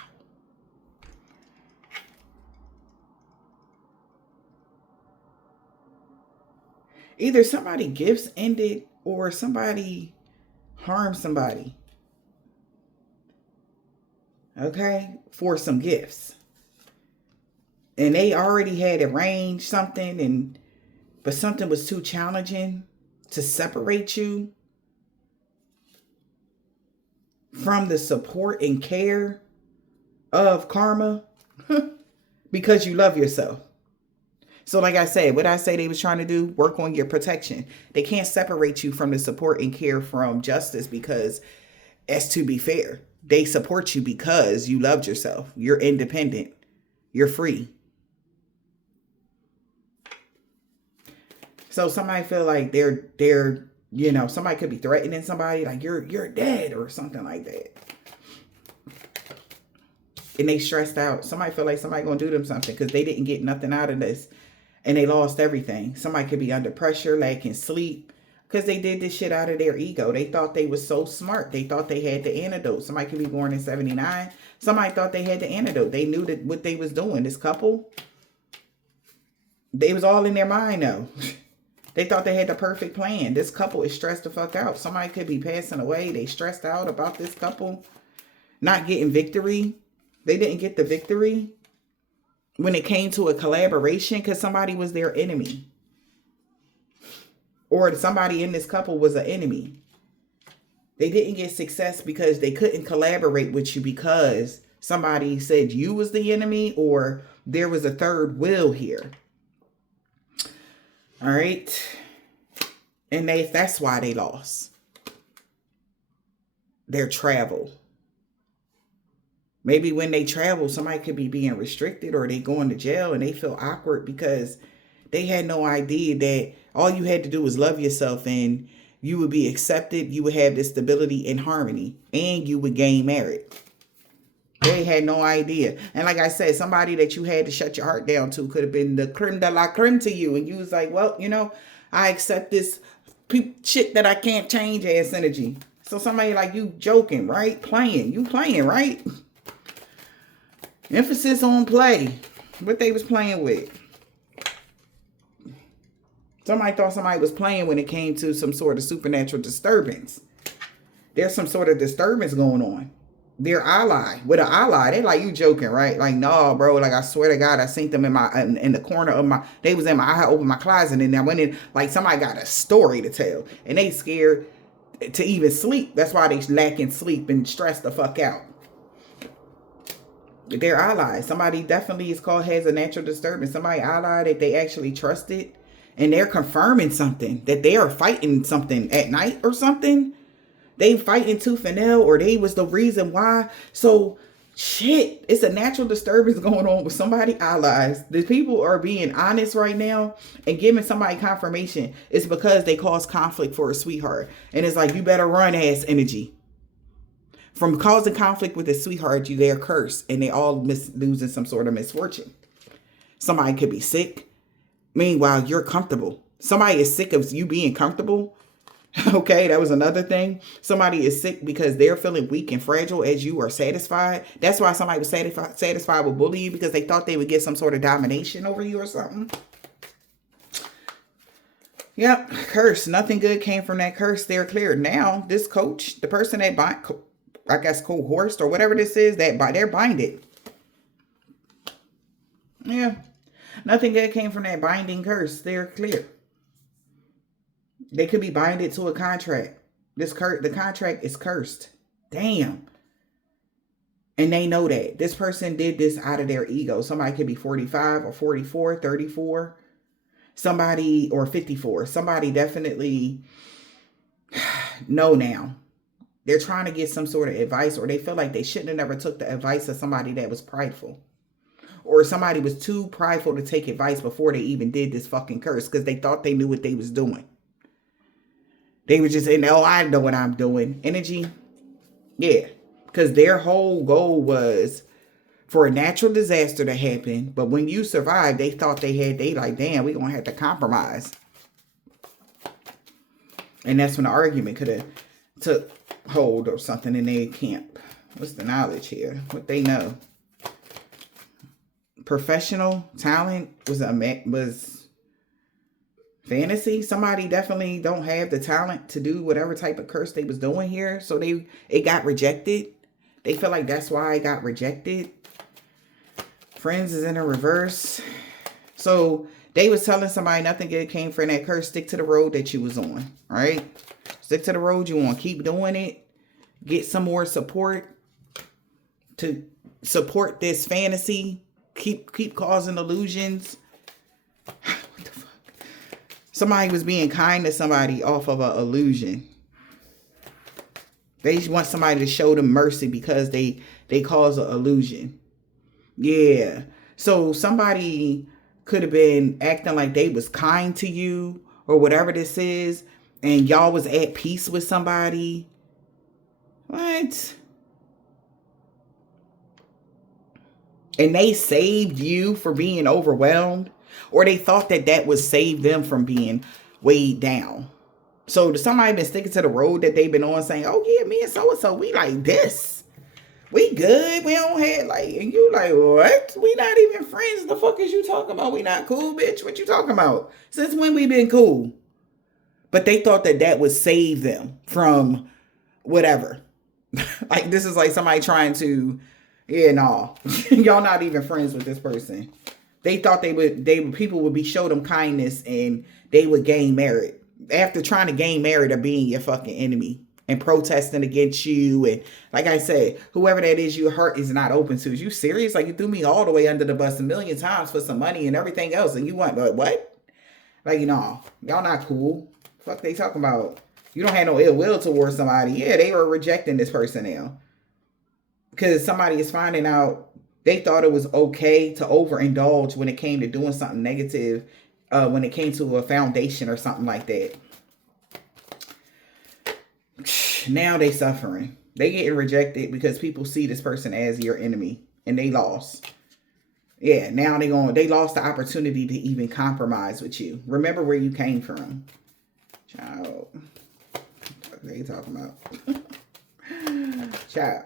Either somebody gifts ended or somebody harmed somebody. Okay, for some gifts. And they already had arranged something, but something was too challenging to separate you from the support and care of karma because you love yourself. So like I said, what I say they was trying to do, work on your protection. They can't separate you from the support and care from justice because, as to be fair, they support you because you loved yourself. You're independent. You're free. So somebody feel like they're somebody could be threatening somebody like you're dead or something like that. And they stressed out. Somebody feel like somebody gonna do them something because they didn't get nothing out of this and they lost everything. Somebody could be under pressure, lacking sleep. Because they did this shit out of their ego. They thought they was so smart. They thought they had the antidote. Somebody could be born in 79. Somebody thought they had the antidote. They knew that what they was doing. This couple, they was all in their mind though. They thought they had the perfect plan. This couple is stressed the fuck out. Somebody could be passing away. They stressed out about this couple not getting victory. They didn't get the victory when it came to a collaboration because somebody was their enemy. Or somebody in this couple was an enemy. They didn't get success because they couldn't collaborate with you because somebody said you was the enemy or there was a third will here. All right. And that's why they lost. Their travel. Maybe when they travel, somebody could be being restricted or they going to jail and they feel awkward because they had no idea that all you had to do was love yourself and you would be accepted. You would have this stability and harmony and you would gain merit. They had no idea. And like I said, somebody that you had to shut your heart down to could have been the creme de la creme to you. And you was like, well, you know, I accept this shit that I can't change ass energy. So somebody like you joking, right? Playing. You playing, right? Emphasis on play. What they was playing with. Somebody thought somebody was playing when it came to some sort of supernatural disturbance. There's some sort of disturbance going on. Their ally. With an ally, they like, you joking, right? Like, no, bro. Like, I swear to God, I seen them in the corner of my, they was in my, I opened my closet and I went in, like somebody got a story to tell. And they scared to even sleep. That's why they lacking sleep and stressed the fuck out. Their ally. Somebody definitely has a natural disturbance. Somebody ally that they actually trusted. And they're confirming something. That they are fighting something at night or something. They fighting tooth and nail, or they was the reason why. So, shit, it's a natural disturbance going on with somebody allies. The people are being honest right now and giving somebody confirmation. It's because they caused conflict for a sweetheart. And it's like, you better run ass energy. From causing conflict with a sweetheart, they're cursed. And they all losing some sort of misfortune. Somebody could be sick. Meanwhile, you're comfortable. Somebody is sick of you being comfortable. Okay, that was another thing. Somebody is sick because they're feeling weak and fragile as you are satisfied. That's why somebody was satisfied with bullying, because they thought they would get some sort of domination over you or something. Yep, curse. Nothing good came from that curse. They're clear. Now, this coach, the person that I guess coerced or whatever this is, they're binded. Yeah, nothing good came from that binding curse. They're clear. They could be binded to a contract. The contract is cursed. Damn. And they know that. This person did this out of their ego. Somebody could be 45 or 44, 34. Somebody, or 54. Somebody definitely know now. They're trying to get some sort of advice, or they feel like they shouldn't have never took the advice of somebody that was prideful. Or somebody was too prideful to take advice before they even did this fucking curse, because they thought they knew what they was doing. They were just saying, oh, I know what I'm doing. Energy. Yeah. Because their whole goal was for a natural disaster to happen. But when you survived, they thought they like, damn, we're going to have to compromise. And that's when the argument could have took hold or something in their camp. What's the knowledge here? What they know? Professional talent was fantasy. Somebody definitely don't have the talent to do whatever type of curse they was doing here. So it got rejected. They feel like that's why it got rejected. Friends is in a reverse. So they was telling somebody nothing good came from that curse. Stick to the road that you was on. All right. Stick to the road you want. Keep doing it. Get some more support to support this fantasy. Keep causing illusions. Somebody was being kind to somebody off of an illusion. They want somebody to show them mercy because they cause an illusion. Yeah. So somebody could have been acting like they was kind to you or whatever this is, and y'all was at peace with somebody. What? And they saved you for being overwhelmed. Or they thought that would save them from being weighed down. So somebody been sticking to the road that they've been on saying, oh yeah, me and so-and-so, we like this. We good. We don't have like, and you like, what? We not even friends. The fuck is you talking about? We not cool, bitch. What you talking about? Since when we been cool? But they thought that that would save them from whatever. Like, this is like somebody trying to, yeah, no, y'all not even friends with this person. They thought people would be show them kindness and they would gain merit after trying to gain merit of being your fucking enemy and protesting against you. And like I said, whoever that is your heart is not open to. Is you serious? Like, you threw me all the way under the bus a million times for some money and everything else, and you want, like, what? Like, y'all not cool. Fuck they talking about? You don't have no ill will towards somebody. Yeah, they were rejecting this person now. Because somebody is finding out they thought it was okay to overindulge when it came to doing something negative, when it came to a foundation or something like that. Now they suffering. They getting rejected because people see this person as your enemy and they lost. Yeah, now they lost the opportunity to even compromise with you. Remember where you came from. Child. What are they talking about? Child.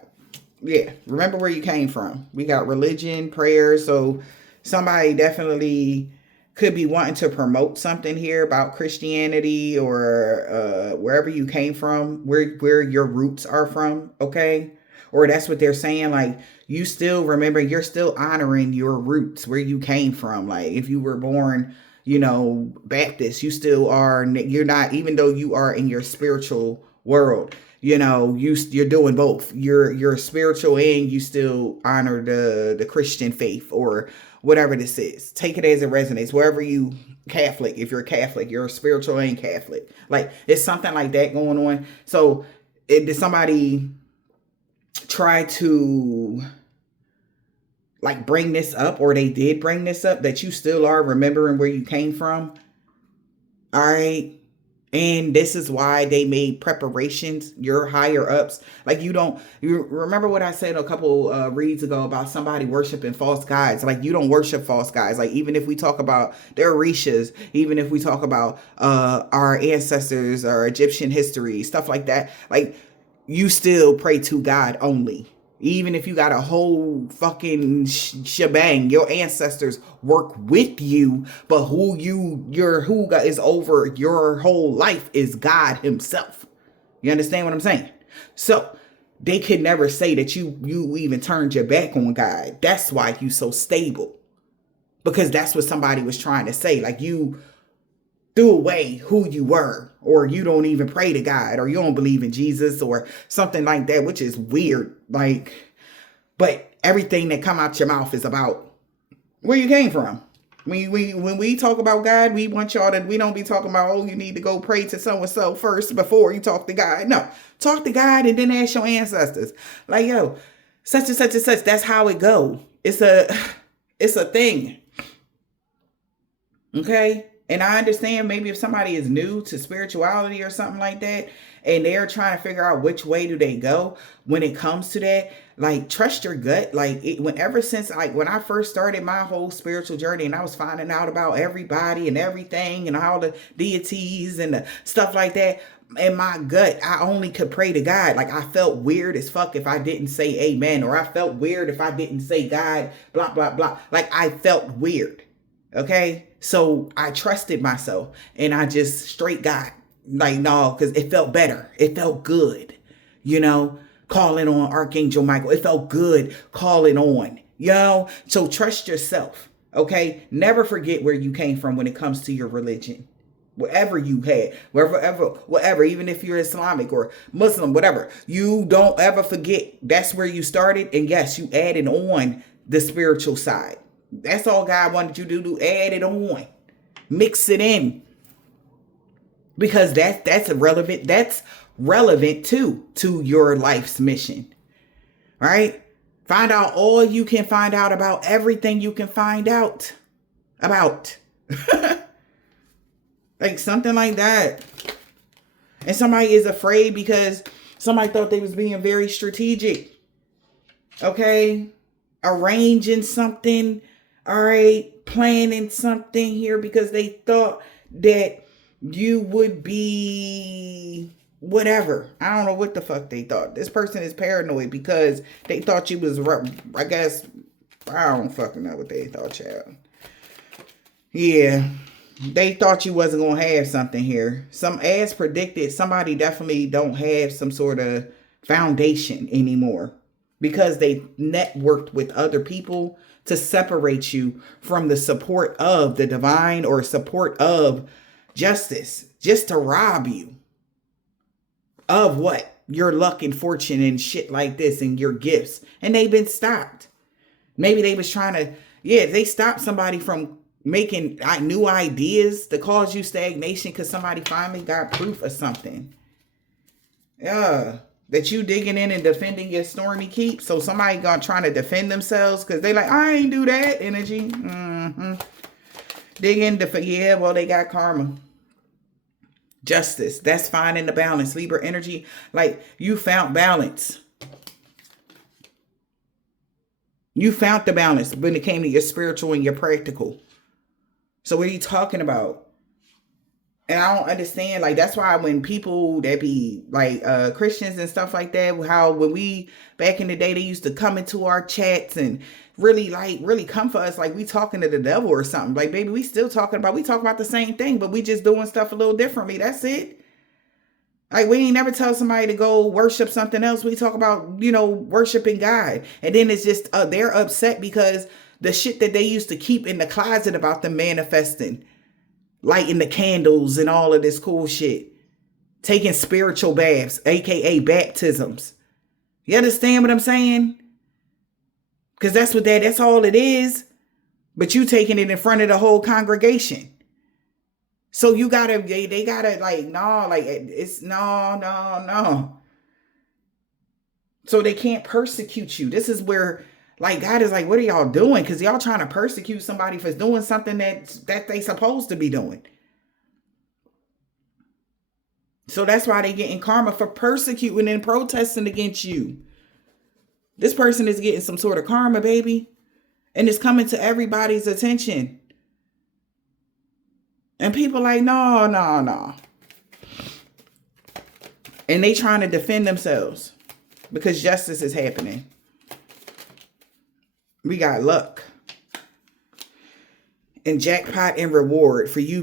Yeah, remember where you came from. We got religion, prayer. So somebody definitely could be wanting to promote something here about Christianity or wherever you came from, where your roots are from, okay? Or that's what they're saying. Like, you still remember, you're still honoring your roots, where you came from. Like, if you were born, Baptist, you still are, you're not, even though you are in your spiritual world, you're doing both. You're spiritual and you still honor the Christian faith or whatever this is. Take it as it resonates. Wherever you Catholic, if you're a Catholic, you're spiritual and Catholic. Like, it's something like that going on. So did somebody try to like bring this up, or they did bring this up, that you still are remembering where you came from? All right. And this is why they made preparations, your higher ups. Like, you remember what I said a couple reads ago about somebody worshiping false gods. Like, you don't worship false gods. Like, even if we talk about their Orishas, even if we talk about our ancestors or Egyptian history, stuff like that, like, you still pray to God only. Even if you got a whole fucking shebang, your ancestors work with you, but who is over your whole life is God himself. You understand what I'm saying? So they could never say that you even turned your back on God. That's why you so stable. Because that's what somebody was trying to say. Like, you threw away who you were, or you don't even pray to God, or you don't believe in Jesus or something like that, which is weird. Like, but everything that come out your mouth is about where you came from. When we talk about God, we want y'all to, we don't be talking about, oh, you need to go pray to so-and-so first before you talk to God. No, talk to God and then ask your ancestors. Like, yo, such and such and such, that's how it go. It's a thing. Okay? And I understand maybe if somebody is new to spirituality or something like that, and they're trying to figure out which way do they go when it comes to that, like, trust your gut. Like, ever since, like, when I first started my whole spiritual journey and I was finding out about everybody and everything and all the deities and the stuff like that, in my gut, I only could pray to God. Like, I felt weird as fuck if I didn't say amen, or I felt weird if I didn't say God, blah, blah, blah. Like, I felt weird. Okay? So I trusted myself and I just straight God. Like, no, because it felt better. It felt good, calling on Archangel Michael. It felt good calling on, So trust yourself, okay? Never forget where you came from when it comes to your religion. Wherever you had, whatever, even if you're Islamic or Muslim, whatever, you don't ever forget that's where you started. And yes, you added on the spiritual side. That's all God wanted you to do, add it on. Mix it in. Because that's relevant. That's relevant too to your life's mission. Right? Find out all you can find out about everything you can find out about. Like, something like that. And somebody is afraid because somebody thought they was being very strategic. Okay? Arranging something. All right, planning something here because they thought that you would be whatever. I don't know what the fuck they thought. This person is paranoid because they thought you was, I guess, I don't fucking know what they thought, child. Yeah, They thought you wasn't gonna have something here. Some, as predicted, somebody definitely don't have some sort of foundation anymore because they networked with other people to separate you from the support of the divine or support of justice, just to rob you of what? Your luck and fortune and shit like this and your gifts. And they've been stopped. Maybe they was trying to, yeah, they stopped somebody from making new ideas to cause you stagnation because somebody finally got proof of something. Yeah. That you digging in and defending your stormy keep. So somebody gonna trying to defend themselves because they like, I ain't do that energy. Dig in, yeah, well, they got karma. Justice. That's finding the balance. Libra energy. Like, you found balance. You found the balance when it came to your spiritual and your practical. So what are you talking about? And I don't understand. Like, that's why when people that be like Christians and stuff like that, how when we back in the day, they used to come into our chats and really come for us like we talking to the devil or something. Like, baby, we still talk about the same thing, but we just doing stuff a little differently. That's it. Like, we ain't never tell somebody to go worship something else. We talk about, worshiping God. And then it's just, they're upset because the shit that they used to keep in the closet about them manifesting, lighting the candles and all of this cool shit, taking spiritual baths, aka baptisms. You understand what I'm saying? Because that's all it is. But you taking it in front of the whole congregation. So you gotta, they gotta like, no, like it's no. So they can't persecute you. This is where, like, God is like, what are y'all doing? Because y'all trying to persecute somebody for doing something that they supposed to be doing. So that's why they getting karma for persecuting and protesting against you. This person is getting some sort of karma, baby. And it's coming to everybody's attention. And people like, no. And they trying to defend themselves because justice is happening. We got luck and jackpot and reward for you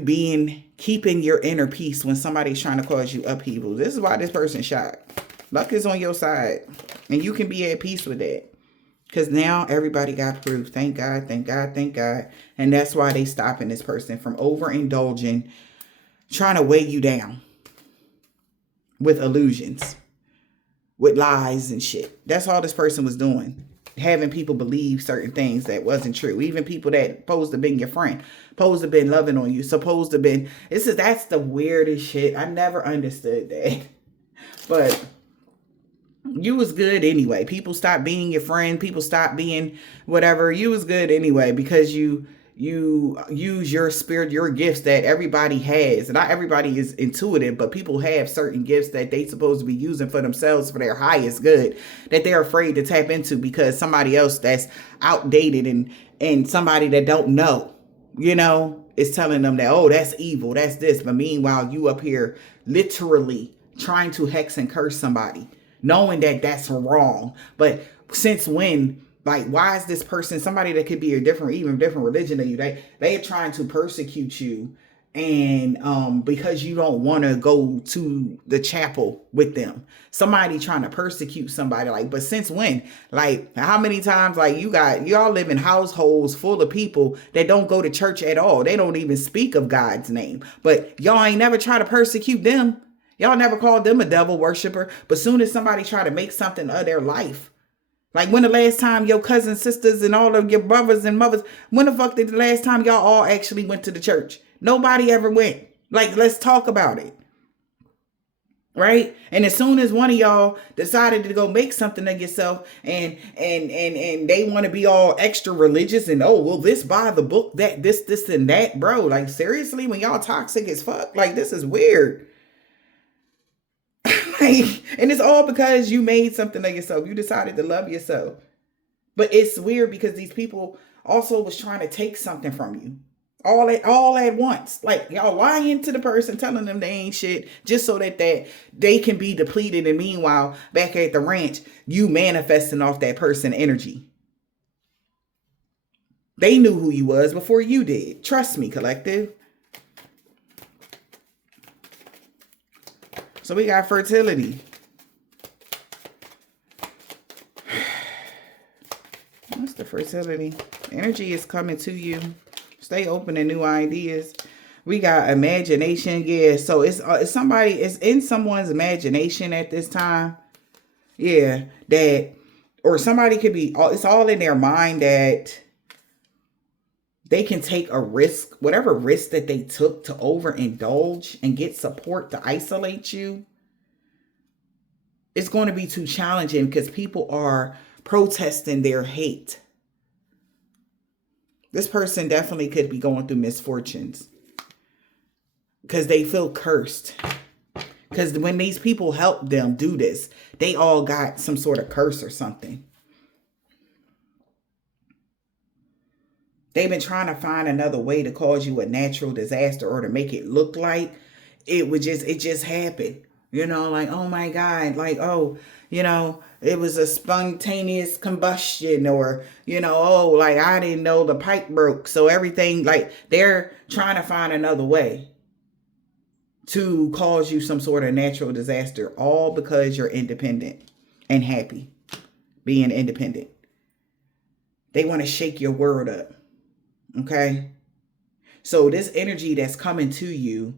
keeping your inner peace when somebody's trying to cause you upheaval. This is why this person shot. Luck is on your side and you can be at peace with that because now everybody got proof. Thank God. And that's why they stopping this person from overindulging, trying to weigh you down with illusions, with lies and shit. That's all this person was doing. Having people believe certain things that wasn't true. Even people that supposed to have been your friend, supposed to have been loving on you, supposed to have been. That's the weirdest shit. I never understood that. But you was good anyway. People stopped being your friend. People stopped being whatever. You was good anyway because you use your spirit, your gifts that everybody has. And not everybody is intuitive, but people have certain gifts that they supposed to be using for themselves for their highest good that they're afraid to tap into because somebody else that's outdated and somebody that don't know, is telling them that, oh, that's evil, that's this. But meanwhile, you up here literally trying to hex and curse somebody, knowing that that's wrong. But since when? Like, why is this person, somebody that could be even different religion than you, they are trying to persecute you and because you don't want to go to the chapel with them. Somebody trying to persecute somebody, like, but since when? Like, how many times, like, y'all live in households full of people that don't go to church at all. They don't even speak of God's name. But y'all ain't never try to persecute them. Y'all never called them a devil worshiper. But soon as somebody try to make something of their life, like, when the last time your cousins, sisters, and all of your brothers and mothers, when the fuck did the last time y'all all actually went to the church? Nobody ever went. Like, let's talk about it. Right? And as soon as one of y'all decided to go make something of yourself and they want to be all extra religious and, oh, well, this by the book, that, this, and that, bro. Like, seriously, when y'all toxic as fuck, like, this is weird. And it's all because you made something of yourself. You decided to love yourself. But it's weird because these people also was trying to take something from you. All at once. Like, y'all lying to the person, telling them they ain't shit, just so that they can be depleted. And meanwhile, back at the ranch, you manifesting off that person energy. They knew who you was before you did. Trust me, collective. So we got fertility. What's the fertility? Energy is coming to you. Stay open to new ideas. We got imagination. Yeah, so it's somebody, it's in someone's imagination at this time. Yeah, that, or somebody could be, it's all in their mind that they can take a risk, whatever risk that they took to overindulge and get support to isolate you. It's going to be too challenging because people are protesting their hate. This person definitely could be going through misfortunes because they feel cursed. Because when these people help them do this, they all got some sort of curse or something. They've been trying to find another way to cause you a natural disaster or to make it look like it just happened. You know, like, oh my God, like, oh, you know, it was a spontaneous combustion, or, you know, oh, like, I didn't know the pipe broke. So everything, like, they're trying to find another way to cause you some sort of natural disaster, all because you're independent and happy being independent. They want to shake your world up. Okay. So this energy that's coming to you,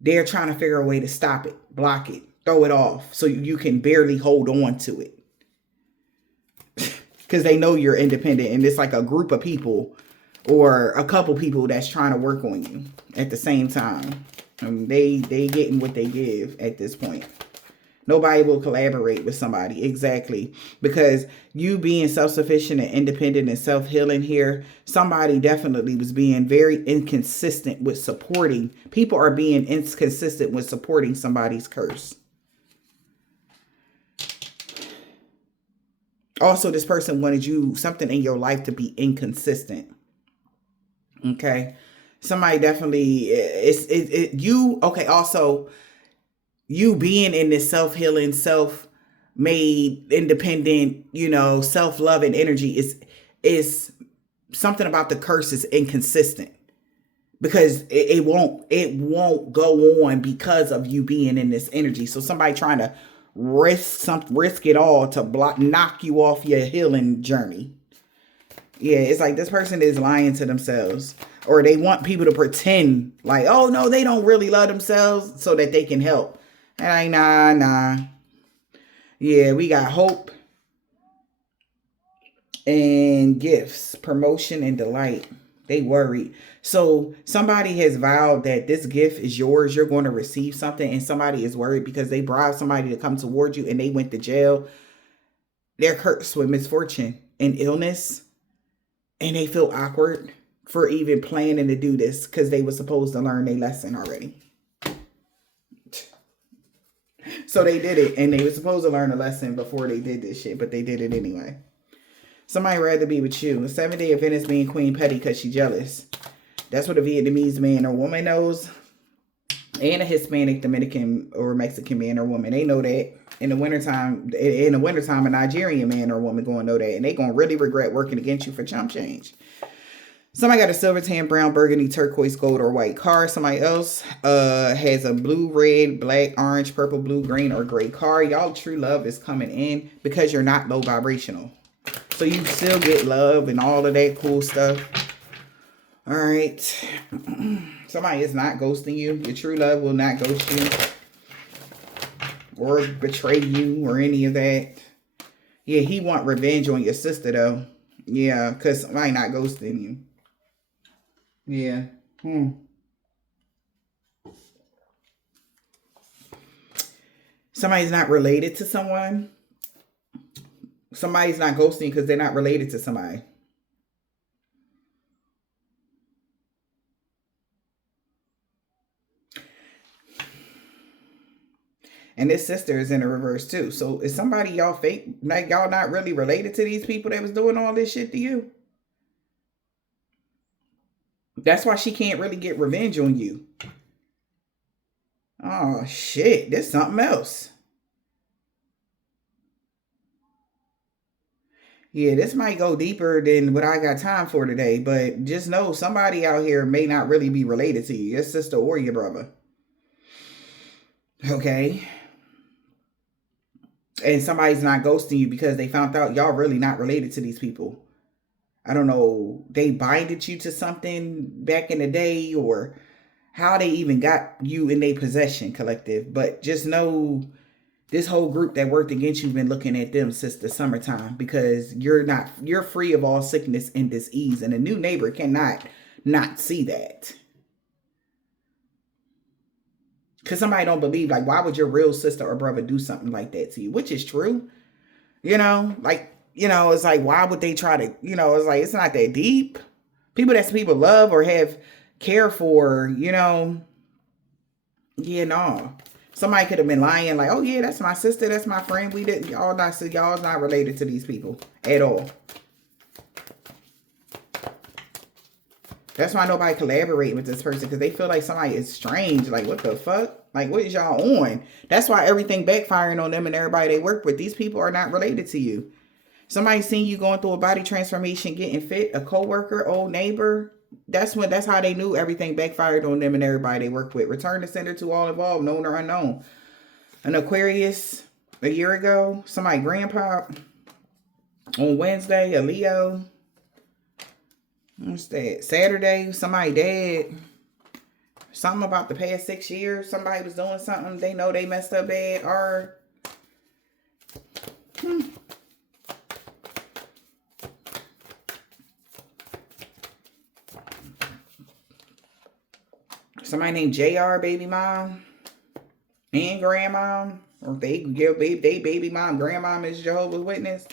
they're trying to figure a way to stop it, block it, throw it off so you can barely hold on to it. Because they know you're independent and it's like a group of people or a couple people that's trying to work on you at the same time. They getting what they give at this point. Nobody will collaborate with somebody. Exactly. Because you being self-sufficient and independent and self-healing here, somebody definitely was being very inconsistent with supporting. People are being inconsistent with supporting somebody's curse. Also, this person wanted you, something in your life to be inconsistent. Okay. Somebody definitely, okay, also, you being in this self-healing, self-made, independent, you know, self-loving energy is something about the curse is inconsistent. Because it won't go on because of you being in this energy. So somebody trying to risk it all to knock you off your healing journey. Yeah, it's like this person is lying to themselves, or they want people to pretend like, oh no, they don't really love themselves so that they can help. And like, nah. Yeah, we got hope and gifts, promotion and delight. They worried. So somebody has vowed that this gift is yours. You're going to receive something, and somebody is worried because they bribed somebody to come toward you and they went to jail. They're cursed with misfortune and illness, and they feel awkward for even planning to do this because they were supposed to learn their lesson already. So they did it, and they were supposed to learn a lesson before they did this shit, but they did it anyway. Somebody rather be with you. A 7-day Adventist being Queen Petty because she's jealous. That's what a Vietnamese man or woman knows. And a Hispanic, Dominican, or Mexican man or woman. They know that. In the wintertime, a Nigerian man or woman going to know that. And they going to really regret working against you for chump change. Somebody got a silver, tan, brown, burgundy, turquoise, gold, or white car. Somebody else has a blue, red, black, orange, purple, blue, green, or gray car. Y'all true love is coming in because you're not low vibrational. So you still get love and all of that cool stuff. All right. Somebody is not ghosting you. Your true love will not ghost you or betray you or any of that. Yeah, he want revenge on your sister though. Yeah, because somebody not ghosting you. Yeah. Somebody's not related to someone. Somebody's not ghosting because they're not related to somebody. And this sister is in the reverse too. So is somebody y'all fake, like y'all not really related to these people that was doing all this shit to you? That's why she can't really get revenge on you. Oh shit, there's something else. Yeah, this might go deeper than what I got time for today, but just know somebody out here may not really be related to you, your sister or your brother. Okay. And somebody's not ghosting you because they found out y'all really not related to these people. I don't know, they binded you to something back in the day, or how they even got you in their possession, collective. But just know this whole group that worked against you been looking at them since the summertime, because you're free of all sickness and disease, and a new neighbor cannot not see that. Because somebody don't believe, like, why would your real sister or brother do something like that to you? Which is true. Like, it's like, why would they try to, it's like, it's not that deep. People love or have care for, no. Somebody could have been lying, like, oh yeah, that's my sister, that's my friend. Y'all's not related to these people at all. That's why nobody collaborating with this person, because they feel like somebody is strange. Like, what the fuck? Like, what is y'all on? That's why everything backfiring on them and everybody they work with. These people are not related to you. Somebody seen you going through a body transformation, getting fit, a coworker, old neighbor. That's how they knew everything backfired on them and everybody they work with. Return to sender to all involved, known or unknown. An Aquarius a year ago. Somebody grandpa on Wednesday, a Leo. What's that? Saturday, somebody dead. Something about the past 6 years. Somebody was doing something. They know they messed up bad. Or somebody named JR baby mom and grandma. Or they give baby mom, grandmom is Jehovah's Witness.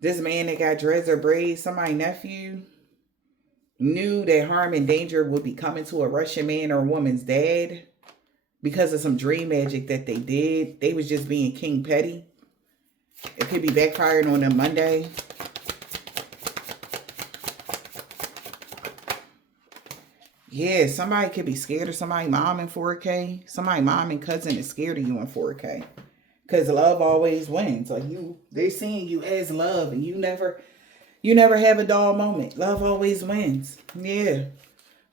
This man that got dreads or braids, somebody nephew, knew that harm and danger would be coming to a Russian man or woman's dad because of some dream magic that they did. They was just being king petty. It could be backfiring on them Monday. Yeah, somebody could be scared of somebody mom in 4K. Somebody mom and cousin is scared of you in 4K. Because love always wins. Like, they're seeing you as love, and you never have a dull moment. Love always wins. Yeah.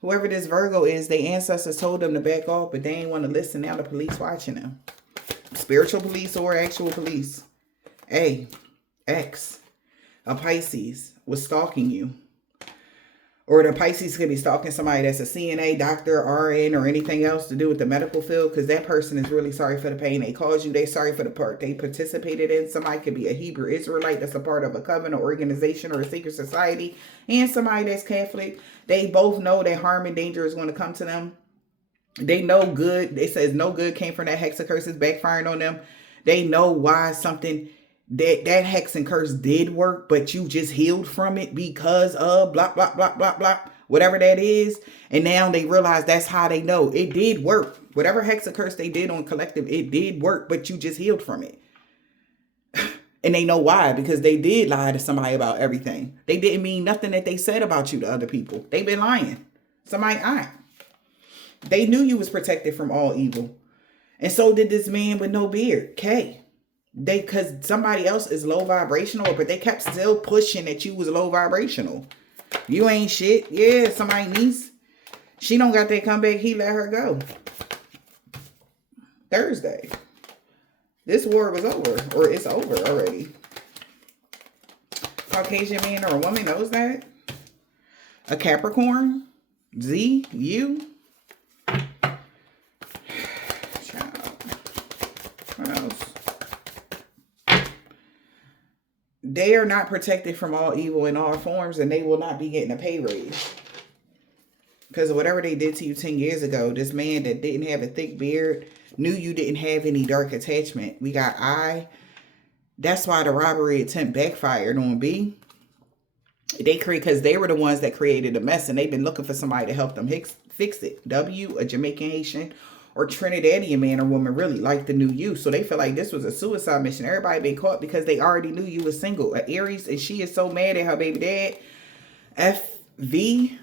Whoever this Virgo is, their ancestors told them to back off, but they ain't want to listen. Now the police watching them. Spiritual police or actual police. A Pisces was stalking you. Or the Pisces could be stalking somebody that's a CNA, doctor, RN, or anything else to do with the medical field, because that person is really sorry for the pain they caused you. They sorry for the part they participated in. Somebody could be a Hebrew Israelite that's a part of a covenant organization or a secret society, and somebody that's Catholic. They both know that harm and danger is going to come to them. They know good. They says no good came from that hex of curses backfiring on them. They know why something that hex and curse did work, but you just healed from it because of blah, blah, blah, blah, blah, whatever that is. And now they realize that's how they know it did work. Whatever hex or curse they did on collective, it did work, but you just healed from it. And they know why, because they did lie to somebody about everything. They didn't mean nothing that they said about you to other people. They've been lying. Somebody ain't. They knew you was protected from all evil. And so did this man with no beard, K. Because somebody else is low vibrational, but they kept still pushing that you was low vibrational. You ain't shit. Yeah, somebody niece. She don't got that comeback. He let her go. Thursday. This war was over. Or it's over already. Caucasian man or a woman knows that. A Capricorn. Z. You. What else? They are not protected from all evil in all forms, and they will not be getting a pay raise. Because whatever they did to you 10 years ago, this man that didn't have a thick beard knew you didn't have any dark attachment. We got I. That's why the robbery attempt backfired on B. Because they were the ones that created the mess, and they've been looking for somebody to help them fix it. W, a Jamaican Haitian, or Trinidadian man or woman really like the new you. So they feel like this was a suicide mission. Everybody been caught because they already knew you was single. Aries, and she is so mad at her baby dad. FV,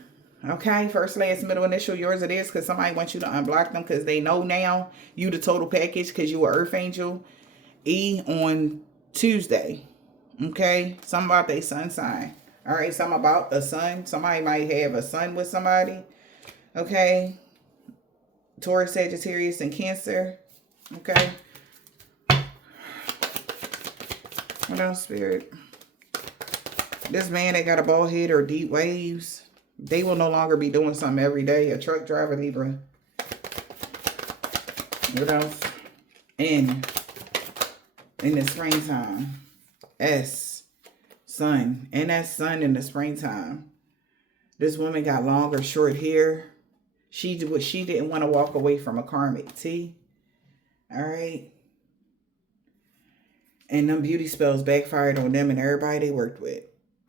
okay, first, last, middle, initial, yours it is, because somebody wants you to unblock them because they know now you the total package because you were Earth Angel. E on Tuesday, okay, something about their sun sign. All right, something about a son. Somebody might have a son with somebody, okay. Taurus, Sagittarius, and Cancer. Okay. What else, Spirit? This man that got a bald head or deep waves, they will no longer be doing something every day. A truck driver, Libra. What else? In the springtime. S. Sun. And that sun in the springtime. This woman got long or short hair. She didn't want to walk away from a karmic T. All right. And them beauty spells backfired on them and everybody they worked with.